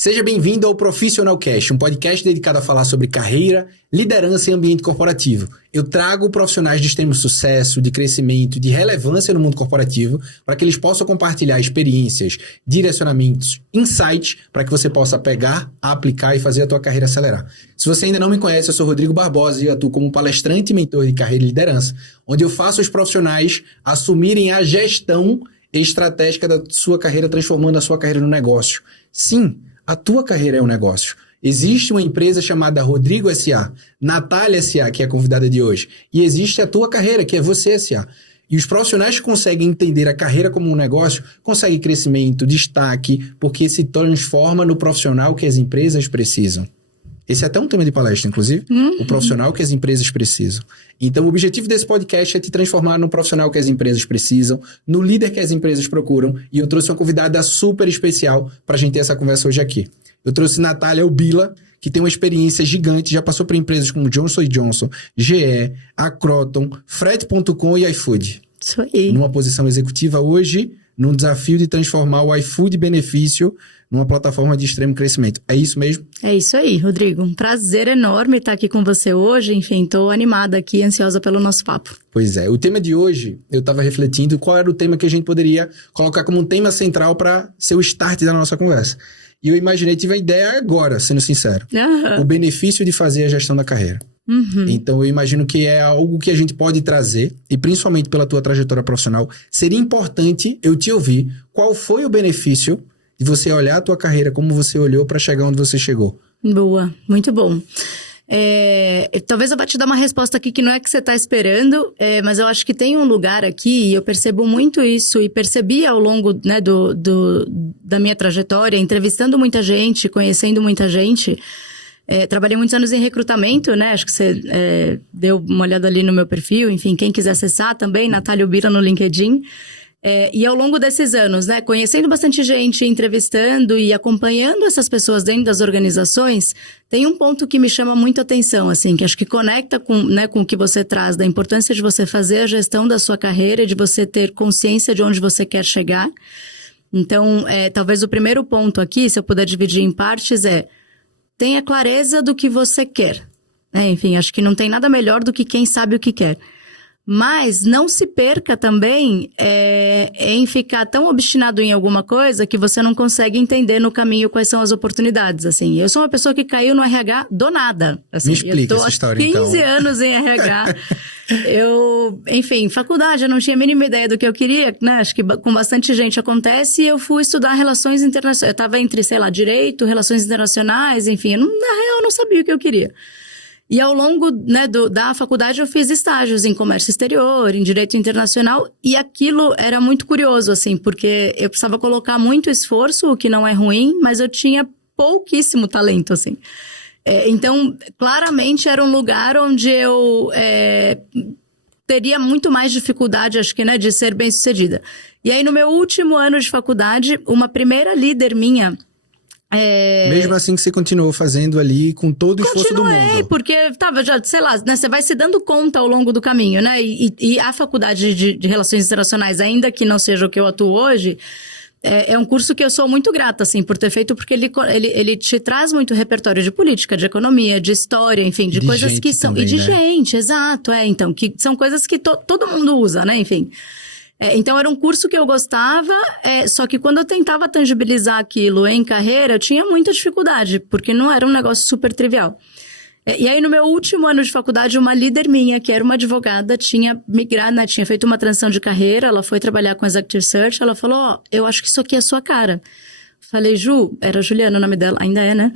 Seja bem-vindo ao Profissional Cast, um podcast dedicado a falar sobre carreira, liderança e ambiente corporativo. Eu trago profissionais de extremo sucesso, de crescimento, de relevância no mundo corporativo, para que eles possam compartilhar experiências, direcionamentos, insights, para que você possa pegar, aplicar e fazer a tua carreira acelerar. Se você ainda não me conhece, eu sou Rodrigo Barbosa e eu atuo como palestrante e mentor de carreira e liderança, onde eu faço os profissionais assumirem a gestão estratégica da sua carreira, transformando a sua carreira no negócio. Sim, a tua carreira é um negócio. Existe uma empresa chamada Rodrigo S.A., Natália S.A., que é a convidada de hoje, e existe a tua carreira, que é você S.A. E os profissionais que conseguem entender a carreira como um negócio, conseguem crescimento, destaque, porque se transforma no profissional que as empresas precisam. Esse é até um tema de palestra, inclusive, o profissional que as empresas precisam. Então, o objetivo desse podcast é te transformar no profissional que as empresas precisam, no líder que as empresas procuram, e eu trouxe uma convidada super especial para a gente ter essa conversa hoje aqui. Eu trouxe Natália Ubila, que tem uma experiência gigante, já passou por empresas como Johnson & Johnson, GE, a Croton, Frete.com e iFood. Isso aí. Numa posição executiva hoje, num desafio de transformar o iFood benefício numa plataforma de extremo crescimento. É isso mesmo? É isso aí, Rodrigo. Um prazer enorme estar aqui com você hoje. Enfim, estou animada aqui, ansiosa pelo nosso papo. Pois é. O tema de hoje, eu estava refletindo qual era o tema que a gente poderia colocar como um tema central para ser o start da nossa conversa. E eu imaginei, tive a ideia agora, sendo sincero. O benefício de fazer a gestão da carreira. Então, eu imagino que é algo que a gente pode trazer, e principalmente pela tua trajetória profissional, seria importante eu te ouvir qual foi o benefício de você olhar a tua carreira como você olhou para chegar onde você chegou. Boa, muito bom. Talvez eu vá te dar uma resposta aqui que não é que você está esperando, mas eu acho que tem um lugar aqui, e eu percebo muito isso, e percebi ao longo, né, da minha trajetória, entrevistando muita gente, conhecendo muita gente. Trabalhei muitos anos em recrutamento, né? Acho que você deu uma olhada ali no meu perfil. Enfim, quem quiser acessar também, Natália Ubila no LinkedIn. E ao longo desses anos, né? Conhecendo bastante gente, entrevistando e acompanhando essas pessoas dentro das organizações, tem um ponto que me chama muito atenção, assim, que acho que conecta com, né, com o que você traz, da importância de você fazer a gestão da sua carreira, de você ter consciência de onde você quer chegar. Então, talvez o primeiro ponto aqui, se eu puder dividir em partes, tenha clareza do que você quer. Enfim, acho que não tem nada melhor do que quem sabe o que quer. Mas não se perca também em ficar tão obstinado em alguma coisa que você não consegue entender no caminho quais são as oportunidades. Assim, eu sou uma pessoa que caiu no RH do nada. Assim, me explica essa história, então. Eu tô há 15 anos em RH. Enfim, faculdade, eu não tinha a mínima ideia do que eu queria, né? Acho que com bastante gente acontece, e eu fui estudar relações internacionais. Eu estava entre, sei lá, direito, relações internacionais, enfim, na real eu não sabia o que eu queria. E ao longo, né, da faculdade eu fiz estágios em comércio exterior, em direito internacional, e aquilo era muito curioso, assim, porque eu precisava colocar muito esforço, o que não é ruim, mas eu tinha pouquíssimo talento, assim. Então, claramente era um lugar onde eu teria muito mais dificuldade, acho que, né, de ser bem-sucedida. E aí, no meu último ano de faculdade, uma primeira líder minha... Mesmo assim que você continuou fazendo ali com todo o esforço do mundo. Porque tava já, sei lá, né, você vai se dando conta ao longo do caminho, né? E a faculdade de Relações Internacionais, ainda que não seja o que eu atuo hoje, é um curso que eu sou muito grata, assim, por ter feito, porque ele te traz muito repertório de política, de economia, de história, enfim, de coisas que são... Também, e de né? gente, exato, então, que são coisas que todo mundo usa, né? Enfim... Então, era um curso que eu gostava, só que quando eu tentava tangibilizar aquilo em carreira, eu tinha muita dificuldade, porque não era um negócio super trivial. E aí, no meu último ano de faculdade, uma líder minha, que era uma advogada, tinha migrado, né, tinha feito uma transição de carreira, ela foi trabalhar com Executive Search, ela falou, eu acho que isso aqui é a sua cara. Falei, Ju, era Juliana o nome dela, ainda é, né?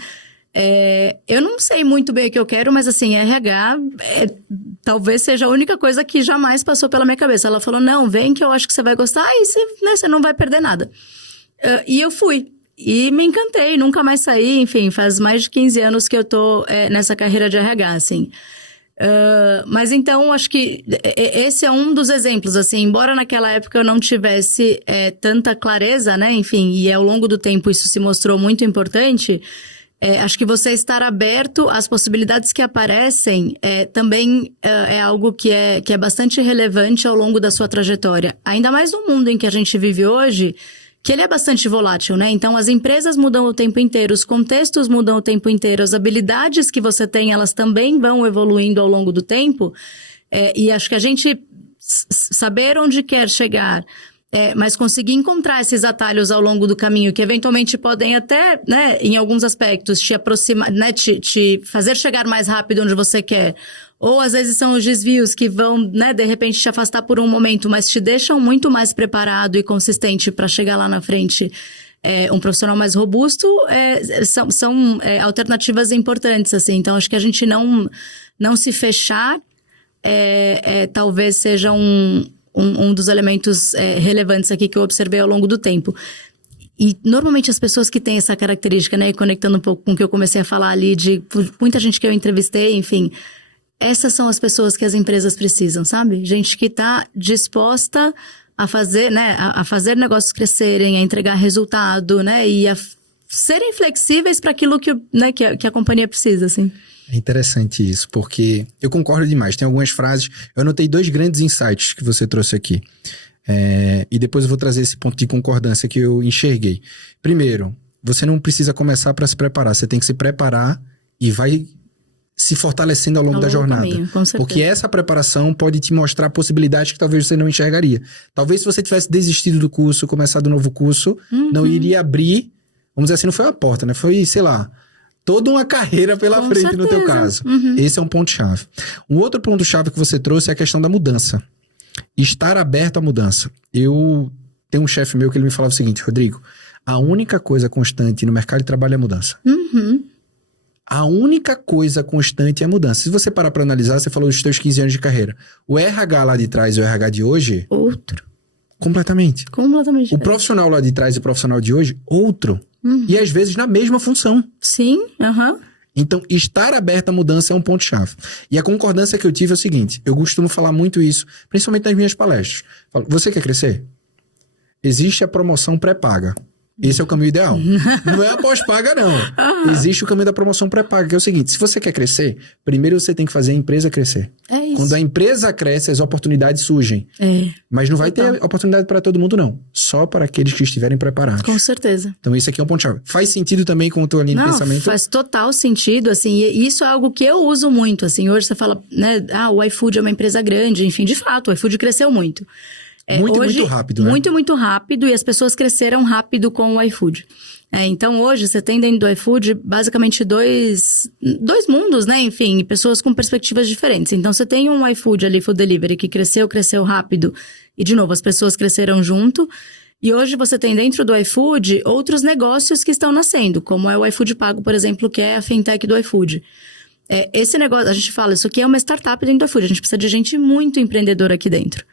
Eu não sei muito bem o que eu quero, mas assim, RH talvez seja a única coisa que jamais passou pela minha cabeça. Ela falou, não, vem que eu acho que você vai gostar e você não vai perder nada. E eu fui. E me encantei, nunca mais saí, enfim, faz mais de 15 anos que eu tô nessa carreira de RH, assim. Mas então, acho que esse é um dos exemplos, assim, embora naquela época eu não tivesse tanta clareza, né, enfim, e ao longo do tempo isso se mostrou muito importante, Acho que você estar aberto às possibilidades que aparecem também é algo que é bastante relevante ao longo da sua trajetória. Ainda mais no mundo em que a gente vive hoje, que ele é bastante volátil, né? Então, as empresas mudam o tempo inteiro, os contextos mudam o tempo inteiro, as habilidades que você tem, elas também vão evoluindo ao longo do tempo. E acho que a gente saber onde quer chegar... mas conseguir encontrar esses atalhos ao longo do caminho, que eventualmente podem até, né, em alguns aspectos, te aproximar, né, te fazer chegar mais rápido onde você quer. Ou às vezes são os desvios que vão, né, de repente te afastar por um momento, mas te deixam muito mais preparado e consistente para chegar lá na frente. Um profissional mais robusto são alternativas importantes, assim. Então, acho que a gente não se fechar talvez seja um dos elementos relevantes aqui que eu observei ao longo do tempo. E, normalmente, as pessoas que têm essa característica, né, conectando um pouco com o que eu comecei a falar ali, de muita gente que eu entrevistei, enfim, essas são as pessoas que as empresas precisam, sabe? Gente que está disposta a fazer, né, a fazer negócios crescerem, a entregar resultado, né, e a serem flexíveis para aquilo que a companhia precisa, assim. É interessante isso, porque eu concordo demais. Tem algumas frases... Eu anotei 2 grandes insights que você trouxe aqui. E depois eu vou trazer esse ponto de concordância que eu enxerguei. Primeiro, você não precisa começar para se preparar. Você tem que se preparar e vai se fortalecendo ao longo da jornada. Caminho, com certeza. Porque essa preparação pode te mostrar possibilidades que talvez você não enxergaria. Talvez se você tivesse desistido do curso, começado um novo curso, não iria abrir... Vamos dizer assim, não foi uma porta, né? Foi, sei lá... toda uma carreira pela Com frente certeza. no teu caso. Esse é um ponto-chave. Um outro ponto-chave que você trouxe é a questão da mudança. Estar aberto à mudança. Eu tenho um chefe meu que ele me falava o seguinte: Rodrigo, a única coisa constante no mercado de trabalho é a mudança. A única coisa constante é a mudança. Se você parar para analisar, você falou dos teus 15 anos de carreira. O RH lá de trás e o RH de hoje... Outro. Completamente. Completamente O diferente. profissional lá de trás e o profissional de hoje, outro. E às vezes na mesma função. Sim, Então, estar aberto à mudança é um ponto-chave. E a concordância que eu tive é o seguinte: eu costumo falar muito isso, principalmente nas minhas palestras. Falo, você quer crescer? Existe a promoção pré-paga. Esse é o caminho ideal. Não é a pós-paga, não. Existe o caminho da promoção pré-paga, que é o seguinte: se você quer crescer, primeiro você tem que fazer a empresa crescer. É isso. Quando a empresa cresce, as oportunidades surgem. Mas não vai ter oportunidade para todo mundo, não. Só para aqueles que estiverem preparados. Com certeza. Então, esse aqui é um ponto-chave. Faz sentido também com a tua linha de pensamento? Faz total sentido, assim, e isso é algo que eu uso muito, assim. Hoje você fala, né, o iFood é uma empresa grande, enfim, de fato, o iFood cresceu muito. Muito rápido, né? Muito rápido, e as pessoas cresceram rápido com o iFood. Então, hoje, você tem dentro do iFood, basicamente, dois mundos, né? Enfim, pessoas com perspectivas diferentes. Então, você tem um iFood ali, Food Delivery, que cresceu rápido. E, de novo, as pessoas cresceram junto. E hoje, você tem dentro do iFood outros negócios que estão nascendo, como é o iFood Pago, por exemplo, que é a fintech do iFood. Esse negócio, a gente fala, isso aqui é uma startup dentro do iFood. A gente precisa de gente muito empreendedora aqui dentro.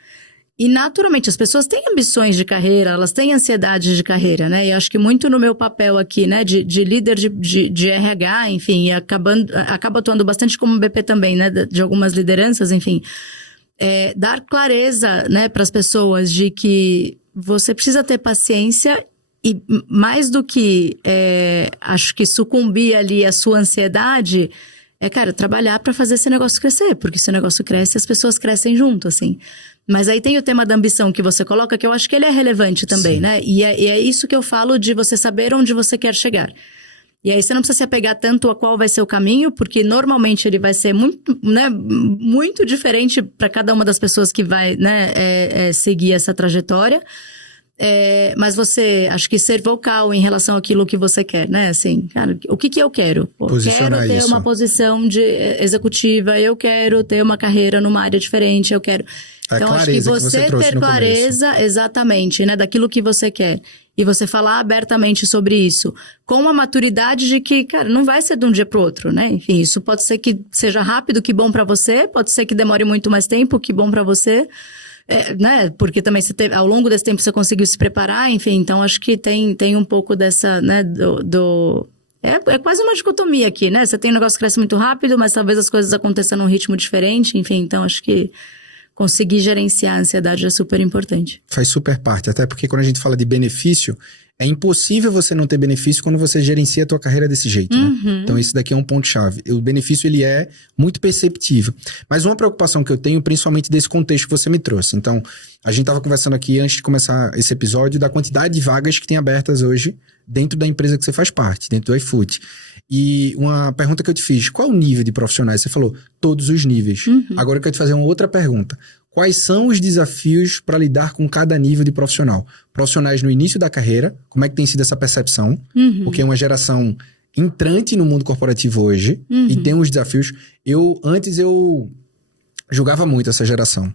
E, naturalmente, as pessoas têm ambições de carreira, elas têm ansiedade de carreira, né? E acho que muito no meu papel aqui, né, de líder de RH, enfim, e acaba atuando bastante como BP também, né, de algumas lideranças, enfim. Dar clareza, né, para as pessoas de que você precisa ter paciência e, mais do que, acho que sucumbir ali à sua ansiedade, cara, trabalhar para fazer esse negócio crescer, porque se o negócio cresce, as pessoas crescem junto, assim. Mas aí tem o tema da ambição que você coloca, que eu acho que ele é relevante também, Sim. né? E é isso que eu falo de você saber onde você quer chegar. E aí você não precisa se apegar tanto a qual vai ser o caminho, porque normalmente ele vai ser muito, né, muito diferente para cada uma das pessoas que vai, né, seguir essa trajetória. Mas você, acho que ser vocal em relação àquilo que você quer, né? Assim, cara, o que eu quero? Posicionar quero ter uma posição de executiva, eu quero ter uma carreira numa área diferente, eu quero... Então, acho que você ter clareza, exatamente, né, daquilo que você quer. E você falar abertamente sobre isso. Com a maturidade de que, cara, não vai ser de um dia pro outro, né? Enfim, isso pode ser que seja rápido, que bom pra você. Pode ser que demore muito mais tempo, que bom pra você. Né? Porque também ao longo desse tempo você conseguiu se preparar, enfim. Então, acho que tem um pouco dessa, né, É quase uma dicotomia aqui, né? Você tem um negócio que cresce muito rápido, mas talvez as coisas aconteçam num ritmo diferente. Enfim, então acho que conseguir gerenciar a ansiedade é super importante. Faz super parte, até porque quando a gente fala de benefício, é impossível você não ter benefício quando você gerencia a tua carreira desse jeito, né? Então isso daqui é um ponto-chave. O benefício, ele é muito perceptível. Mas uma preocupação que eu tenho, principalmente desse contexto que você me trouxe. Então, a gente estava conversando aqui, antes de começar esse episódio, da quantidade de vagas que tem abertas hoje dentro da empresa que você faz parte, dentro do iFood. E uma pergunta que eu te fiz, qual é o nível de profissionais? Você falou, todos os níveis. Agora eu quero te fazer uma outra pergunta. Quais são os desafios para lidar com cada nível de profissional? Profissionais no início da carreira, como é que tem sido essa percepção? Porque é uma geração entrante no mundo corporativo hoje e tem uns desafios. Antes eu julgava muito essa geração,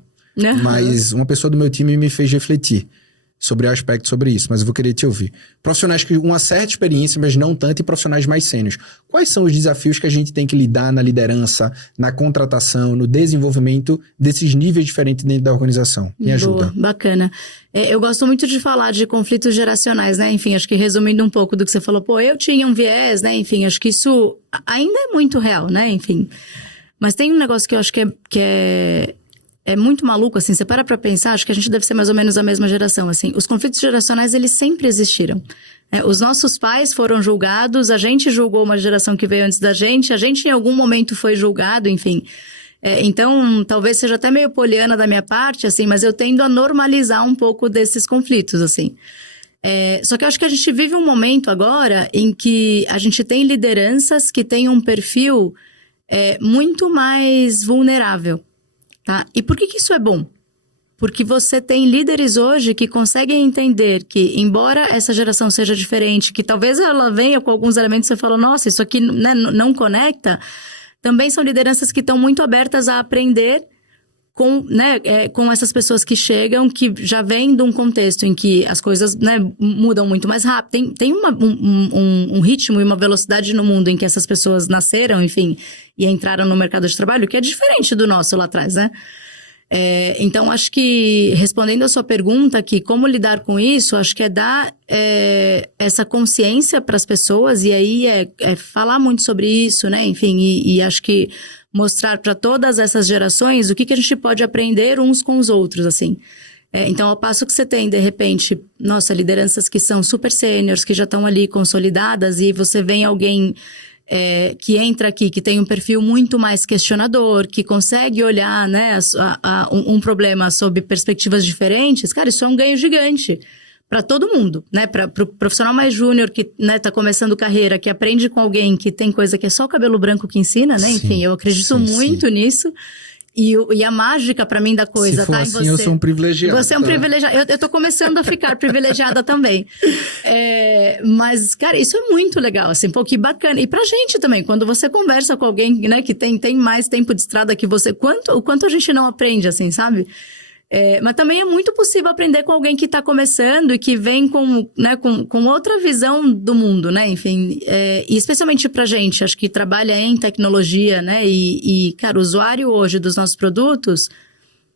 mas uma pessoa do meu time me fez refletir sobre aspectos sobre isso, mas eu vou querer te ouvir. Profissionais com uma certa experiência, mas não tanto, e profissionais mais sênios. Quais são os desafios que a gente tem que lidar na liderança, na contratação, no desenvolvimento desses níveis diferentes dentro da organização? Me ajuda. Boa, bacana. Eu gosto muito de falar de conflitos geracionais, né? Enfim, acho que resumindo um pouco do que você falou, eu tinha um viés, né? Enfim, acho que isso ainda é muito real, né? Enfim, mas tem um negócio que eu acho que é muito maluco, assim, você para pra pensar, acho que a gente deve ser mais ou menos a mesma geração, assim. Os conflitos geracionais, eles sempre existiram. Os nossos pais foram julgados, a gente julgou uma geração que veio antes da gente em algum momento foi julgado, enfim. Então, talvez seja até meio poliana da minha parte, assim, mas eu tendo a normalizar um pouco desses conflitos, assim. Só que eu acho que a gente vive um momento agora em que a gente tem lideranças que têm um perfil muito mais vulnerável. Tá? E por que isso é bom? Porque você tem líderes hoje que conseguem entender que, embora essa geração seja diferente, que talvez ela venha com alguns elementos e você fala, nossa, isso aqui, né, não conecta, também são lideranças que estão muito abertas a aprender com essas pessoas que chegam, que já vêm de um contexto em que as coisas, né, mudam muito mais rápido. Tem um ritmo e uma velocidade no mundo em que essas pessoas nasceram, enfim, e entraram no mercado de trabalho que é diferente do nosso lá atrás, né? Então, acho que, respondendo a sua pergunta aqui, como lidar com isso, acho que é dar essa consciência para as pessoas, e aí falar muito sobre isso, né? Enfim, e acho que mostrar para todas essas gerações o que a gente pode aprender uns com os outros, assim. Então, ao passo que você tem, de repente, lideranças que são super sêniores, que já estão ali consolidadas, e você vem alguém que entra aqui, que tem um perfil muito mais questionador, que consegue olhar, né, um problema sob perspectivas diferentes, cara, isso é um ganho gigante para todo mundo, né? Para o profissional mais júnior que, né, tá começando carreira, que aprende com alguém que tem coisa que é só o cabelo branco que ensina, né? Enfim, eu acredito muito nisso. E a mágica pra mim da coisa, se for tá? Assim, em você. Eu sou um privilegiado. Você é um privilegiado. Eu tô começando a ficar privilegiada também. Mas, cara, isso é muito legal, assim, pô, que bacana. E pra gente também, quando você conversa com alguém, né, que tem mais tempo de estrada que você, o quanto a gente não aprende, assim, sabe? Mas também é muito possível aprender com alguém que está começando e que vem com outra visão do mundo, né? Enfim, e especialmente pra gente, acho que trabalha em tecnologia, né? E, cara, o usuário hoje dos nossos produtos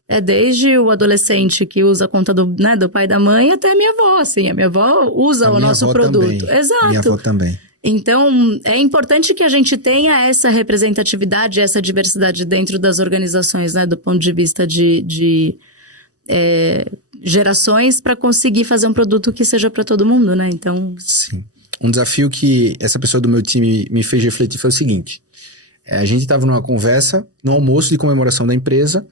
é desde o adolescente que usa a conta do pai e da mãe até a minha avó, assim. A minha avó usa o nosso produto. Também. Exato. Minha avó também. Então, é importante que a gente tenha essa representatividade, essa diversidade dentro das organizações, né? Do ponto de vista de gerações, para conseguir fazer um produto que seja para todo mundo, né? Então... Sim. Um desafio que essa pessoa do meu time me fez refletir foi o seguinte. A gente estava numa conversa, no almoço de comemoração da empresa,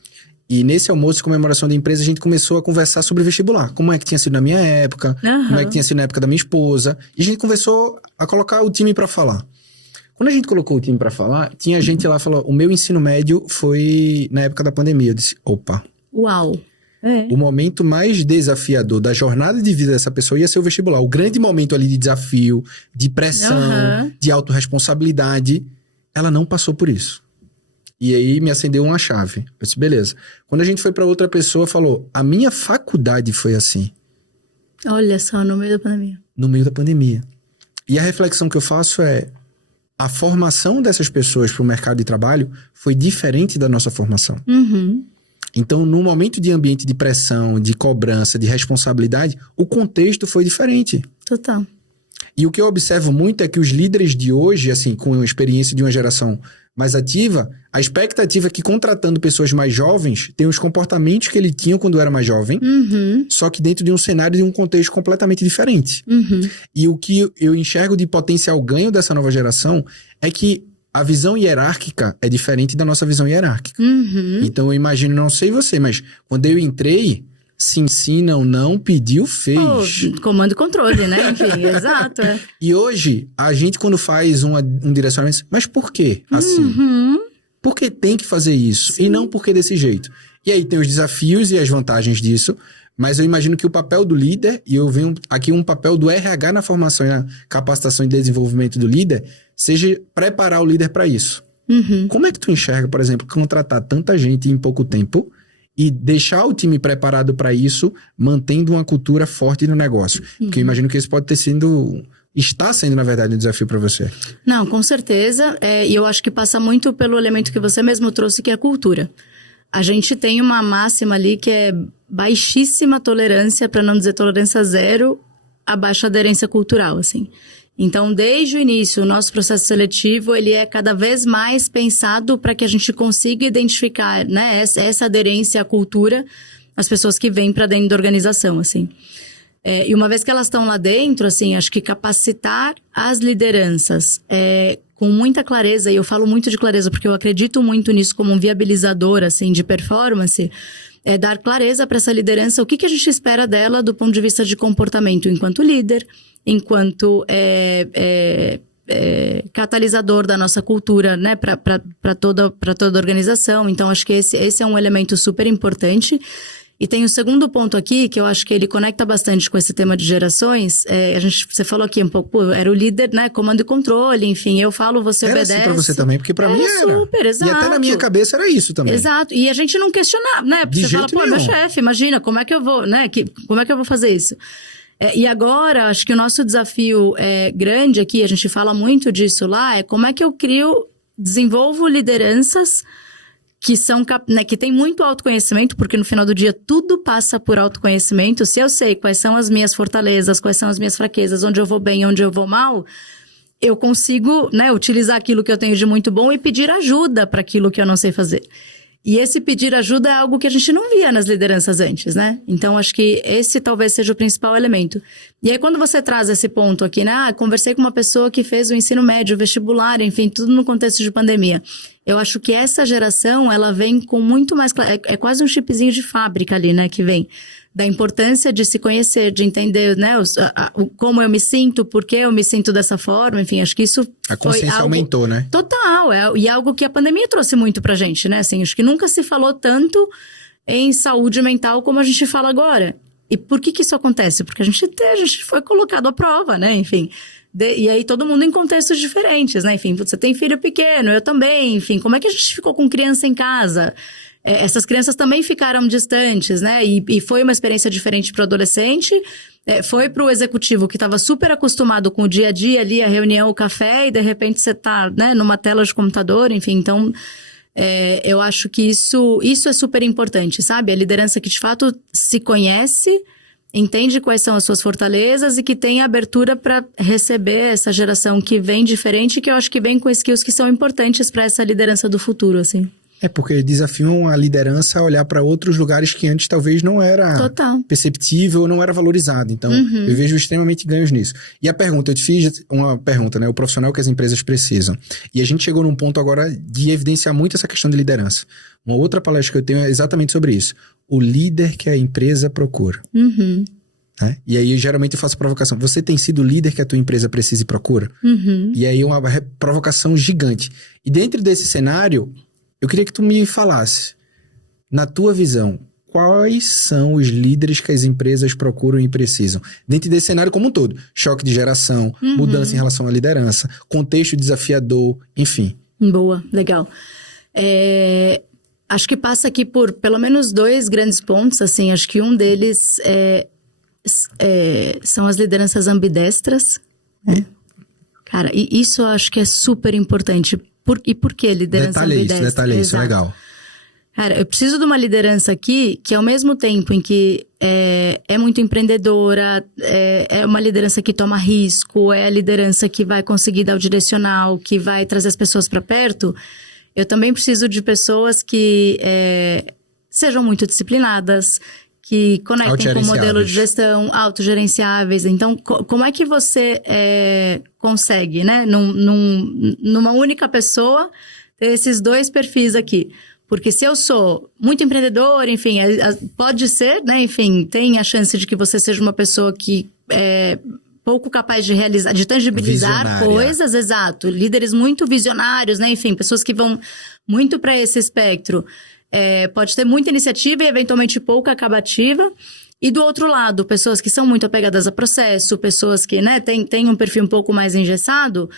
e nesse almoço de comemoração da empresa a gente começou a conversar sobre vestibular. Como é que tinha sido na minha época, como é que tinha sido na época da minha esposa. E a gente começou a colocar o time para falar. Quando a gente colocou o time para falar, tinha gente lá que falou, o meu ensino médio foi na época da pandemia. Eu disse, opa. Uau. O momento mais desafiador da jornada de vida dessa pessoa ia ser o vestibular. O grande momento ali de desafio, de pressão, de autorresponsabilidade. Ela não passou por isso. E aí me acendeu uma chave. Eu disse, beleza. Quando a gente foi para outra pessoa, falou, a minha faculdade foi assim. Olha só, no meio da pandemia. No meio da pandemia. E a reflexão que eu faço é, a formação dessas pessoas para o mercado de trabalho foi diferente da nossa formação. Então, num momento de ambiente de pressão, de cobrança, de responsabilidade, o contexto foi diferente. Total. E o que eu observo muito é que os líderes de hoje, assim, com a experiência de uma geração mais ativa, a expectativa é que contratando pessoas mais jovens tenham os comportamentos que ele tinha quando era mais jovem, só que dentro de um cenário, de um contexto completamente diferente. E o que eu enxergo de potencial ganho dessa nova geração é que a visão hierárquica é diferente da nossa visão hierárquica. Então eu imagino, não sei você, mas quando eu entrei, se ensina ou não, pediu, fez. Comando e controle, né? Enfim, exato. E hoje, a gente quando faz um direcionamento, mas por que assim? Por que tem que fazer isso? Sim. E não porque desse jeito? E aí tem os desafios e as vantagens disso, mas eu imagino que o papel do líder, e eu venho aqui um papel do RH na formação e na capacitação e desenvolvimento do líder, seja preparar o líder para isso. Como é que tu enxerga, por exemplo, contratar tanta gente em pouco tempo e deixar o time preparado para isso, mantendo uma cultura forte no negócio? Porque eu imagino que isso pode ter sido... Está sendo, na verdade, um desafio para você. Não, com certeza. E eu acho que passa muito pelo elemento que você mesmo trouxe, que é a cultura. A gente tem uma máxima ali que é baixíssima tolerância, para não dizer tolerância zero, a baixa aderência cultural, assim. Então, desde o início, o nosso processo seletivo, ele é cada vez mais pensado para que a gente consiga identificar, né, essa aderência à cultura, as pessoas que vêm para dentro da organização, assim. E uma vez que elas estão lá dentro, assim, acho que capacitar as lideranças com muita clareza, e eu falo muito de clareza porque eu acredito muito nisso como um viabilizador, assim, de performance, dar clareza para essa liderança, o que a gente espera dela do ponto de vista de comportamento enquanto líder, enquanto catalisador da nossa cultura, né, para toda a organização. Então, acho que esse é um elemento super importante. E tem o segundo ponto aqui, que eu acho que ele conecta bastante com esse tema de gerações. Você falou aqui um pouco, era o líder, né, comando e controle, enfim, eu falo, você obedece. Era assim pra você também, porque pra mim era. Super, exato. E até na minha cabeça era isso também. Exato, e a gente não questionava, né, porque você fala, pô, meu chefe, imagina, como é que eu vou, né, como é que eu vou fazer isso? E agora, acho que o nosso desafio grande aqui, a gente fala muito disso lá, é como é que eu desenvolvo lideranças que são, né, que tem muito autoconhecimento, porque no final do dia tudo passa por autoconhecimento. Se eu sei quais são as minhas fortalezas, quais são as minhas fraquezas, onde eu vou bem, onde eu vou mal, eu consigo, né, utilizar aquilo que eu tenho de muito bom e pedir ajuda para aquilo que eu não sei fazer. E esse pedir ajuda é algo que a gente não via nas lideranças antes, né? Então, acho que esse talvez seja o principal elemento. E aí, quando você traz esse ponto aqui, né? Conversei com uma pessoa que fez o ensino médio, vestibular, enfim, tudo no contexto de pandemia. Eu acho que essa geração, ela vem com muito mais... É quase um chipzinho de fábrica ali, né? Que vem da importância de se conhecer, de entender, né? Como eu me sinto, por que eu me sinto dessa forma, enfim, acho que isso... A consciência aumentou, né? Total, e algo que a pandemia trouxe muito pra gente, né? Assim, acho que nunca se falou tanto em saúde mental como a gente fala agora. E por que isso acontece? Porque a gente foi colocado à prova, né? Enfim... E aí todo mundo em contextos diferentes, né? Enfim, você tem filho pequeno, eu também, enfim, como é que a gente ficou com criança em casa? Essas crianças também ficaram distantes, né? E foi uma experiência diferente para o adolescente, foi para o executivo que estava super acostumado com o dia a dia ali, a reunião, o café, e de repente você está, né, numa tela de computador, enfim, então... eu acho que isso é super importante, sabe? A liderança que de fato se conhece, entende quais são as suas fortalezas e que tem abertura para receber essa geração que vem diferente, que eu acho que vem com skills que são importantes para essa liderança do futuro, assim. Porque desafiam a liderança a olhar para outros lugares que antes talvez não era perceptível ou não era valorizado. Então, eu vejo extremamente ganhos nisso. E a pergunta, eu te fiz uma pergunta, né? O profissional que as empresas precisam. E a gente chegou num ponto agora de evidenciar muito essa questão de liderança. Uma outra palestra que eu tenho é exatamente sobre isso. O líder que a empresa procura. Né? E aí, geralmente, eu faço a provocação. Você tem sido o líder que a tua empresa precisa e procura? E aí, uma provocação gigante. E dentro desse cenário... Eu queria que tu me falasse, na tua visão, quais são os líderes que as empresas procuram e precisam? Dentro desse cenário como um todo. Choque de geração, mudança em relação à liderança, contexto desafiador, enfim. Boa, legal. Acho que passa aqui por pelo menos 2 grandes pontos, assim. Acho que um deles são as lideranças ambidestras, né? Cara, e isso eu acho que é super importante. E por que liderança ambidestra? Detalhe isso, é legal. Cara, eu preciso de uma liderança aqui que, ao mesmo tempo em que é muito empreendedora, é uma liderança que toma risco, é a liderança que vai conseguir dar o direcional, que vai trazer as pessoas para perto, eu também preciso de pessoas que sejam muito disciplinadas, que conectem com o modelo de gestão, autogerenciáveis. Então, como é que você consegue, né, numa única pessoa, ter esses dois perfis aqui? Porque se eu sou muito empreendedor, enfim, pode ser, né, enfim, tem a chance de que você seja uma pessoa que é pouco capaz de realizar, de tangibilizar visionária. Coisas, exato. Líderes muito visionários, né, enfim, pessoas que vão muito para esse espectro. Pode ter muita iniciativa e eventualmente pouca acabativa. E do outro lado, pessoas que são muito apegadas a processo, pessoas que, né, têm um perfil um pouco mais engessado.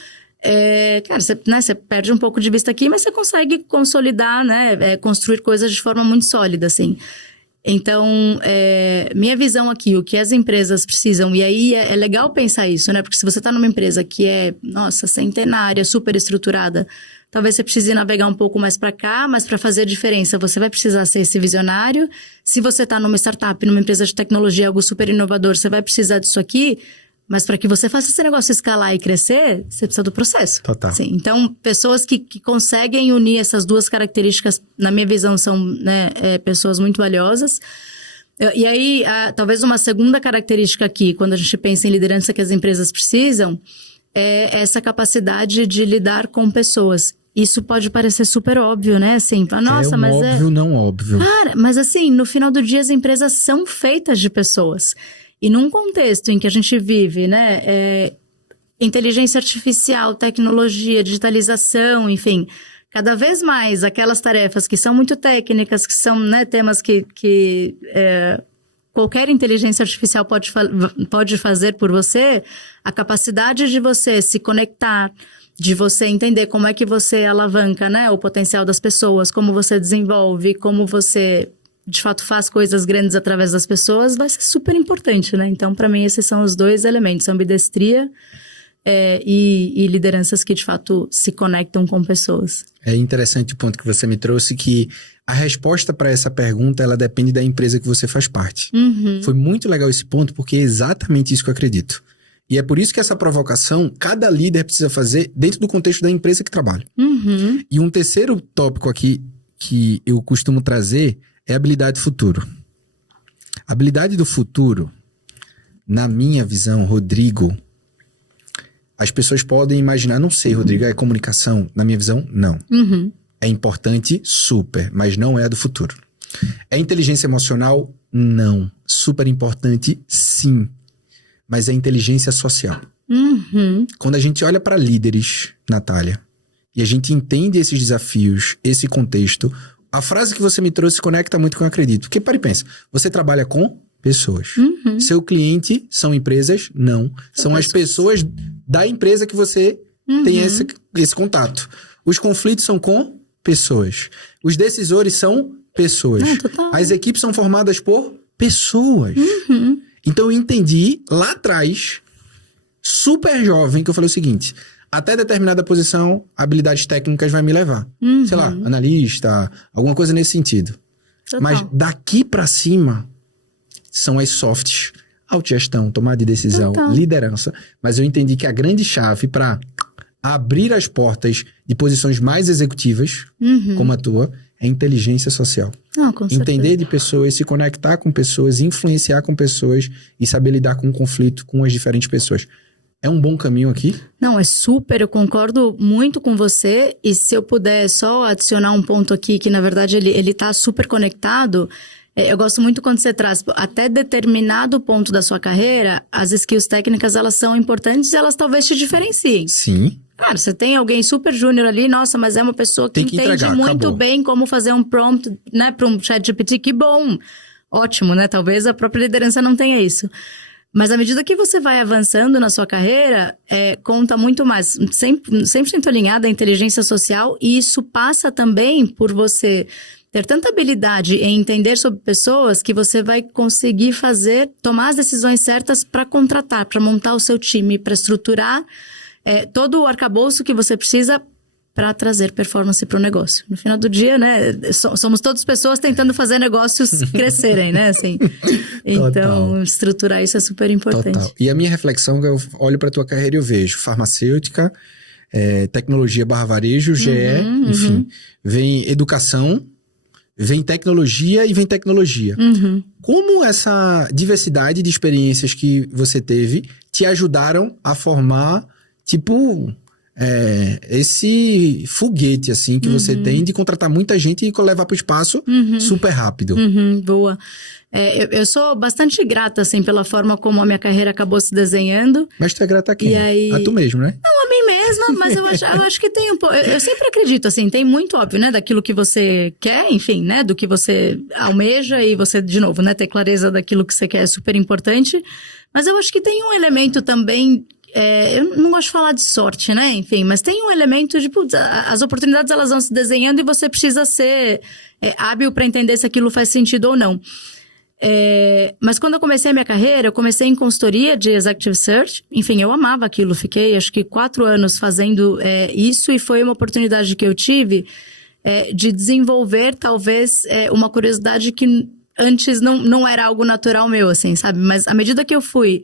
Cara, você perde um pouco de vista aqui, mas você consegue consolidar, né, construir coisas de forma muito sólida, assim. Então, minha visão aqui, o que as empresas precisam, e aí é legal pensar isso, né, porque se você está numa empresa que nossa, centenária, super estruturada, talvez você precise navegar um pouco mais para cá, mas para fazer a diferença, você vai precisar ser esse visionário. Se você está numa startup, numa empresa de tecnologia, algo super inovador, você vai precisar disso aqui. Mas para que você faça esse negócio escalar e crescer, você precisa do processo. Total. Sim, então, pessoas que conseguem unir essas duas características, na minha visão, são, né, pessoas muito valiosas. E aí, talvez uma segunda característica aqui, quando a gente pensa em liderança que as empresas precisam, é essa capacidade de lidar com pessoas. Isso pode parecer super óbvio, né? Assim, nossa, mas óbvio, não óbvio. Cara, mas assim, no final do dia, as empresas são feitas de pessoas. E num contexto em que a gente vive, né, inteligência artificial, tecnologia, digitalização, enfim, cada vez mais aquelas tarefas que são muito técnicas, que são, né, temas que qualquer inteligência artificial pode fazer por você, a capacidade de você se conectar, de você entender como é que você alavanca, né, o potencial das pessoas, como você desenvolve, como você de fato faz coisas grandes através das pessoas, vai ser super importante, né? Então, para mim, esses são os dois elementos, ambidestria e lideranças que, de fato, se conectam com pessoas. É interessante o ponto que você me trouxe, que a resposta para essa pergunta, ela depende da empresa que você faz parte. Uhum. Foi muito legal esse ponto, porque é exatamente isso que eu acredito. E é por isso que essa provocação, cada líder precisa fazer dentro do contexto da empresa que trabalha. Uhum. E um terceiro tópico aqui que eu costumo trazer é a habilidade futuro. A habilidade do futuro, na minha visão, Rodrigo, as pessoas podem imaginar, não sei, Rodrigo, é comunicação? Na minha visão, não. Uhum. É importante, super, mas não é a do futuro. É inteligência emocional? Não. Super importante, sim. Mas é inteligência social. Uhum. Quando a gente olha para líderes, Natália, e a gente entende esses desafios, esse contexto, a frase que você me trouxe se conecta muito com o que eu acredito. Porque, para e pensa, você trabalha com pessoas. Uhum. Seu cliente são empresas? Não. São as pessoas da empresa que você tem esse contato. Os conflitos são com pessoas. Os decisores são pessoas. Total. As equipes são formadas por pessoas. Uhum. Então, eu entendi lá atrás, super jovem, que eu falei o seguinte: até determinada posição, habilidades técnicas vai me levar. Uhum. Sei lá, analista, alguma coisa nesse sentido. Total. Mas daqui pra cima, são as softs. Autogestão, tomada de decisão, Total. liderança. Mas eu entendi que a grande chave para abrir as portas de posições mais executivas, como a tua, é inteligência social. Não, com certeza. Entender de pessoas, se conectar com pessoas, influenciar com pessoas e saber lidar com o conflito com as diferentes pessoas. É um bom caminho aqui? Não, é super, eu concordo muito com você. E se eu puder só adicionar um ponto aqui, que na verdade ele tá super conectado. Eu gosto muito quando você traz, até determinado ponto da sua carreira, as skills técnicas, elas são importantes e elas talvez te diferenciem. Sim. Claro, você tem alguém super júnior ali, nossa, mas é uma pessoa que entende entregar, muito acabou. bem como fazer um prompt, né, para um chat GPT, que bom, ótimo, né? Talvez a própria liderança não tenha isso. Mas à medida que você vai avançando na sua carreira, conta muito mais, 100% alinhada à inteligência social, e isso passa também por você ter tanta habilidade em entender sobre pessoas que você vai conseguir tomar as decisões certas para contratar, para montar o seu time, para estruturar todo o arcabouço que você precisa para trazer performance para o negócio. No final do dia, né, somos todas pessoas tentando fazer negócios crescerem, né, assim. Então, estruturar isso é super importante. Total. E a minha reflexão, eu olho para tua carreira e eu vejo farmacêutica, tecnologia / varejo, GE, enfim. Vem educação, vem tecnologia e vem tecnologia. Como essa diversidade de experiências que você teve te ajudaram a formar, tipo, esse foguete, assim, que você tem de contratar muita gente e levar para o espaço super rápido? Boa. Eu sou bastante grata, assim, pela forma como a minha carreira acabou se desenhando. Mas tu é grata a quem? E aí... A tu mesmo, né? Não, a mim mesma, mas eu acho que tem um pouco... Eu sempre acredito, assim, tem muito óbvio, né? Daquilo que você quer, enfim, né? Do que você almeja e você, de novo, né? Ter clareza daquilo que você quer é super importante. Mas eu acho que tem um elemento também... eu não gosto de falar de sorte, né? Enfim, mas tem um elemento de... Putz, as oportunidades, elas vão se desenhando e você precisa ser hábil para entender se aquilo faz sentido ou não. Mas quando eu comecei a minha carreira, eu comecei em consultoria de Executive Search. Enfim, eu amava aquilo. Fiquei, acho que 4 anos fazendo isso. E foi uma oportunidade que eu tive de desenvolver, talvez, uma curiosidade que antes não era algo natural meu, assim, sabe? Mas à medida que eu fui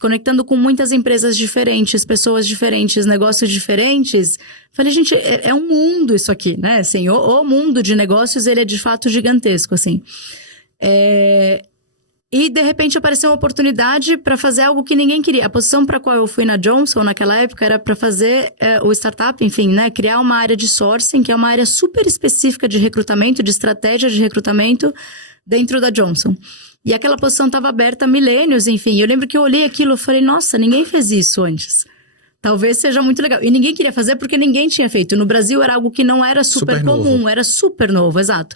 conectando com muitas empresas diferentes, pessoas diferentes, negócios diferentes, falei, gente, é um mundo isso aqui, né? Assim, o mundo de negócios, ele é de fato gigantesco, assim. E de repente apareceu uma oportunidade para fazer algo que ninguém queria. A posição para qual eu fui na Johnson naquela época era para fazer o startup, enfim, né, criar uma área de sourcing, que é uma área super específica de recrutamento, de estratégia de recrutamento dentro da Johnson. E aquela posição estava aberta há milênios, enfim. Eu lembro que eu olhei aquilo e falei, nossa, ninguém fez isso antes. Talvez seja muito legal. E ninguém queria fazer porque ninguém tinha feito. No Brasil era algo que não era super comum, novo. Era super novo, exato.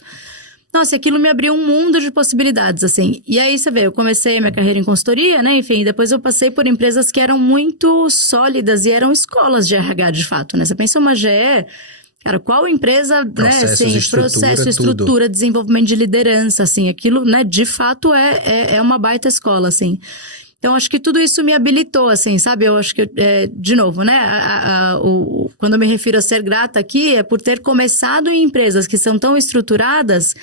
Nossa, aquilo me abriu um mundo de possibilidades, assim. E aí, você vê, eu comecei minha carreira em consultoria, né? Enfim, depois eu passei por empresas que eram muito sólidas e eram escolas de RH, de fato, né? Você pensa uma GE... Cara, qual empresa, processos, né, assim, processo, estrutura, desenvolvimento de liderança, assim, aquilo, né, de fato é uma baita escola, assim. Então, acho que tudo isso me habilitou, assim, sabe? Eu acho que, de novo, né, quando eu me refiro a ser grata aqui, é por ter começado em empresas que são tão estruturadas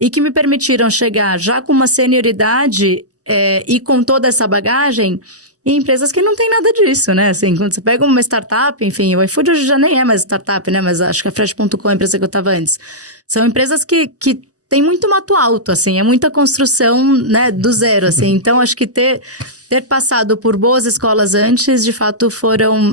e que me permitiram chegar já com uma senioridade e com toda essa bagagem... em empresas que não tem nada disso, né? Assim, quando você pega uma startup, enfim, o iFood hoje já nem é mais startup, né? Mas acho que a Fresh.com é a empresa que eu estava antes. São empresas que tem muito mato alto, assim, é muita construção, né, do zero, assim. Então, acho que ter passado por boas escolas antes, de fato, foram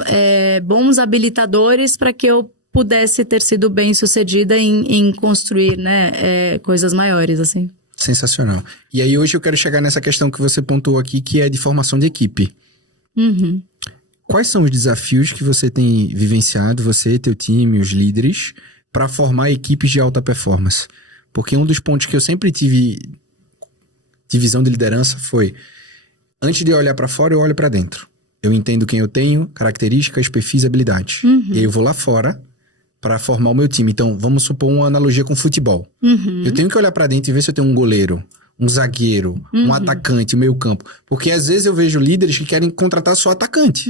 bons habilitadores para que eu pudesse ter sido bem sucedida em construir, né, coisas maiores, assim. Sensacional. E aí hoje eu quero chegar nessa questão que você pontuou aqui, que é de formação de equipe. Quais são os desafios que você tem vivenciado, você, teu time, os líderes, para formar equipes de alta performance? Porque um dos pontos que eu sempre tive de visão de liderança foi, antes de eu olhar para fora, eu olho para dentro. Eu entendo quem eu tenho, características, perfis, habilidades. E aí eu vou lá fora para formar o meu time. Então, vamos supor uma analogia com futebol. Eu tenho que olhar para dentro e ver se eu tenho um goleiro, um zagueiro, um atacante, meio campo. Porque às vezes eu vejo líderes que querem contratar só atacante.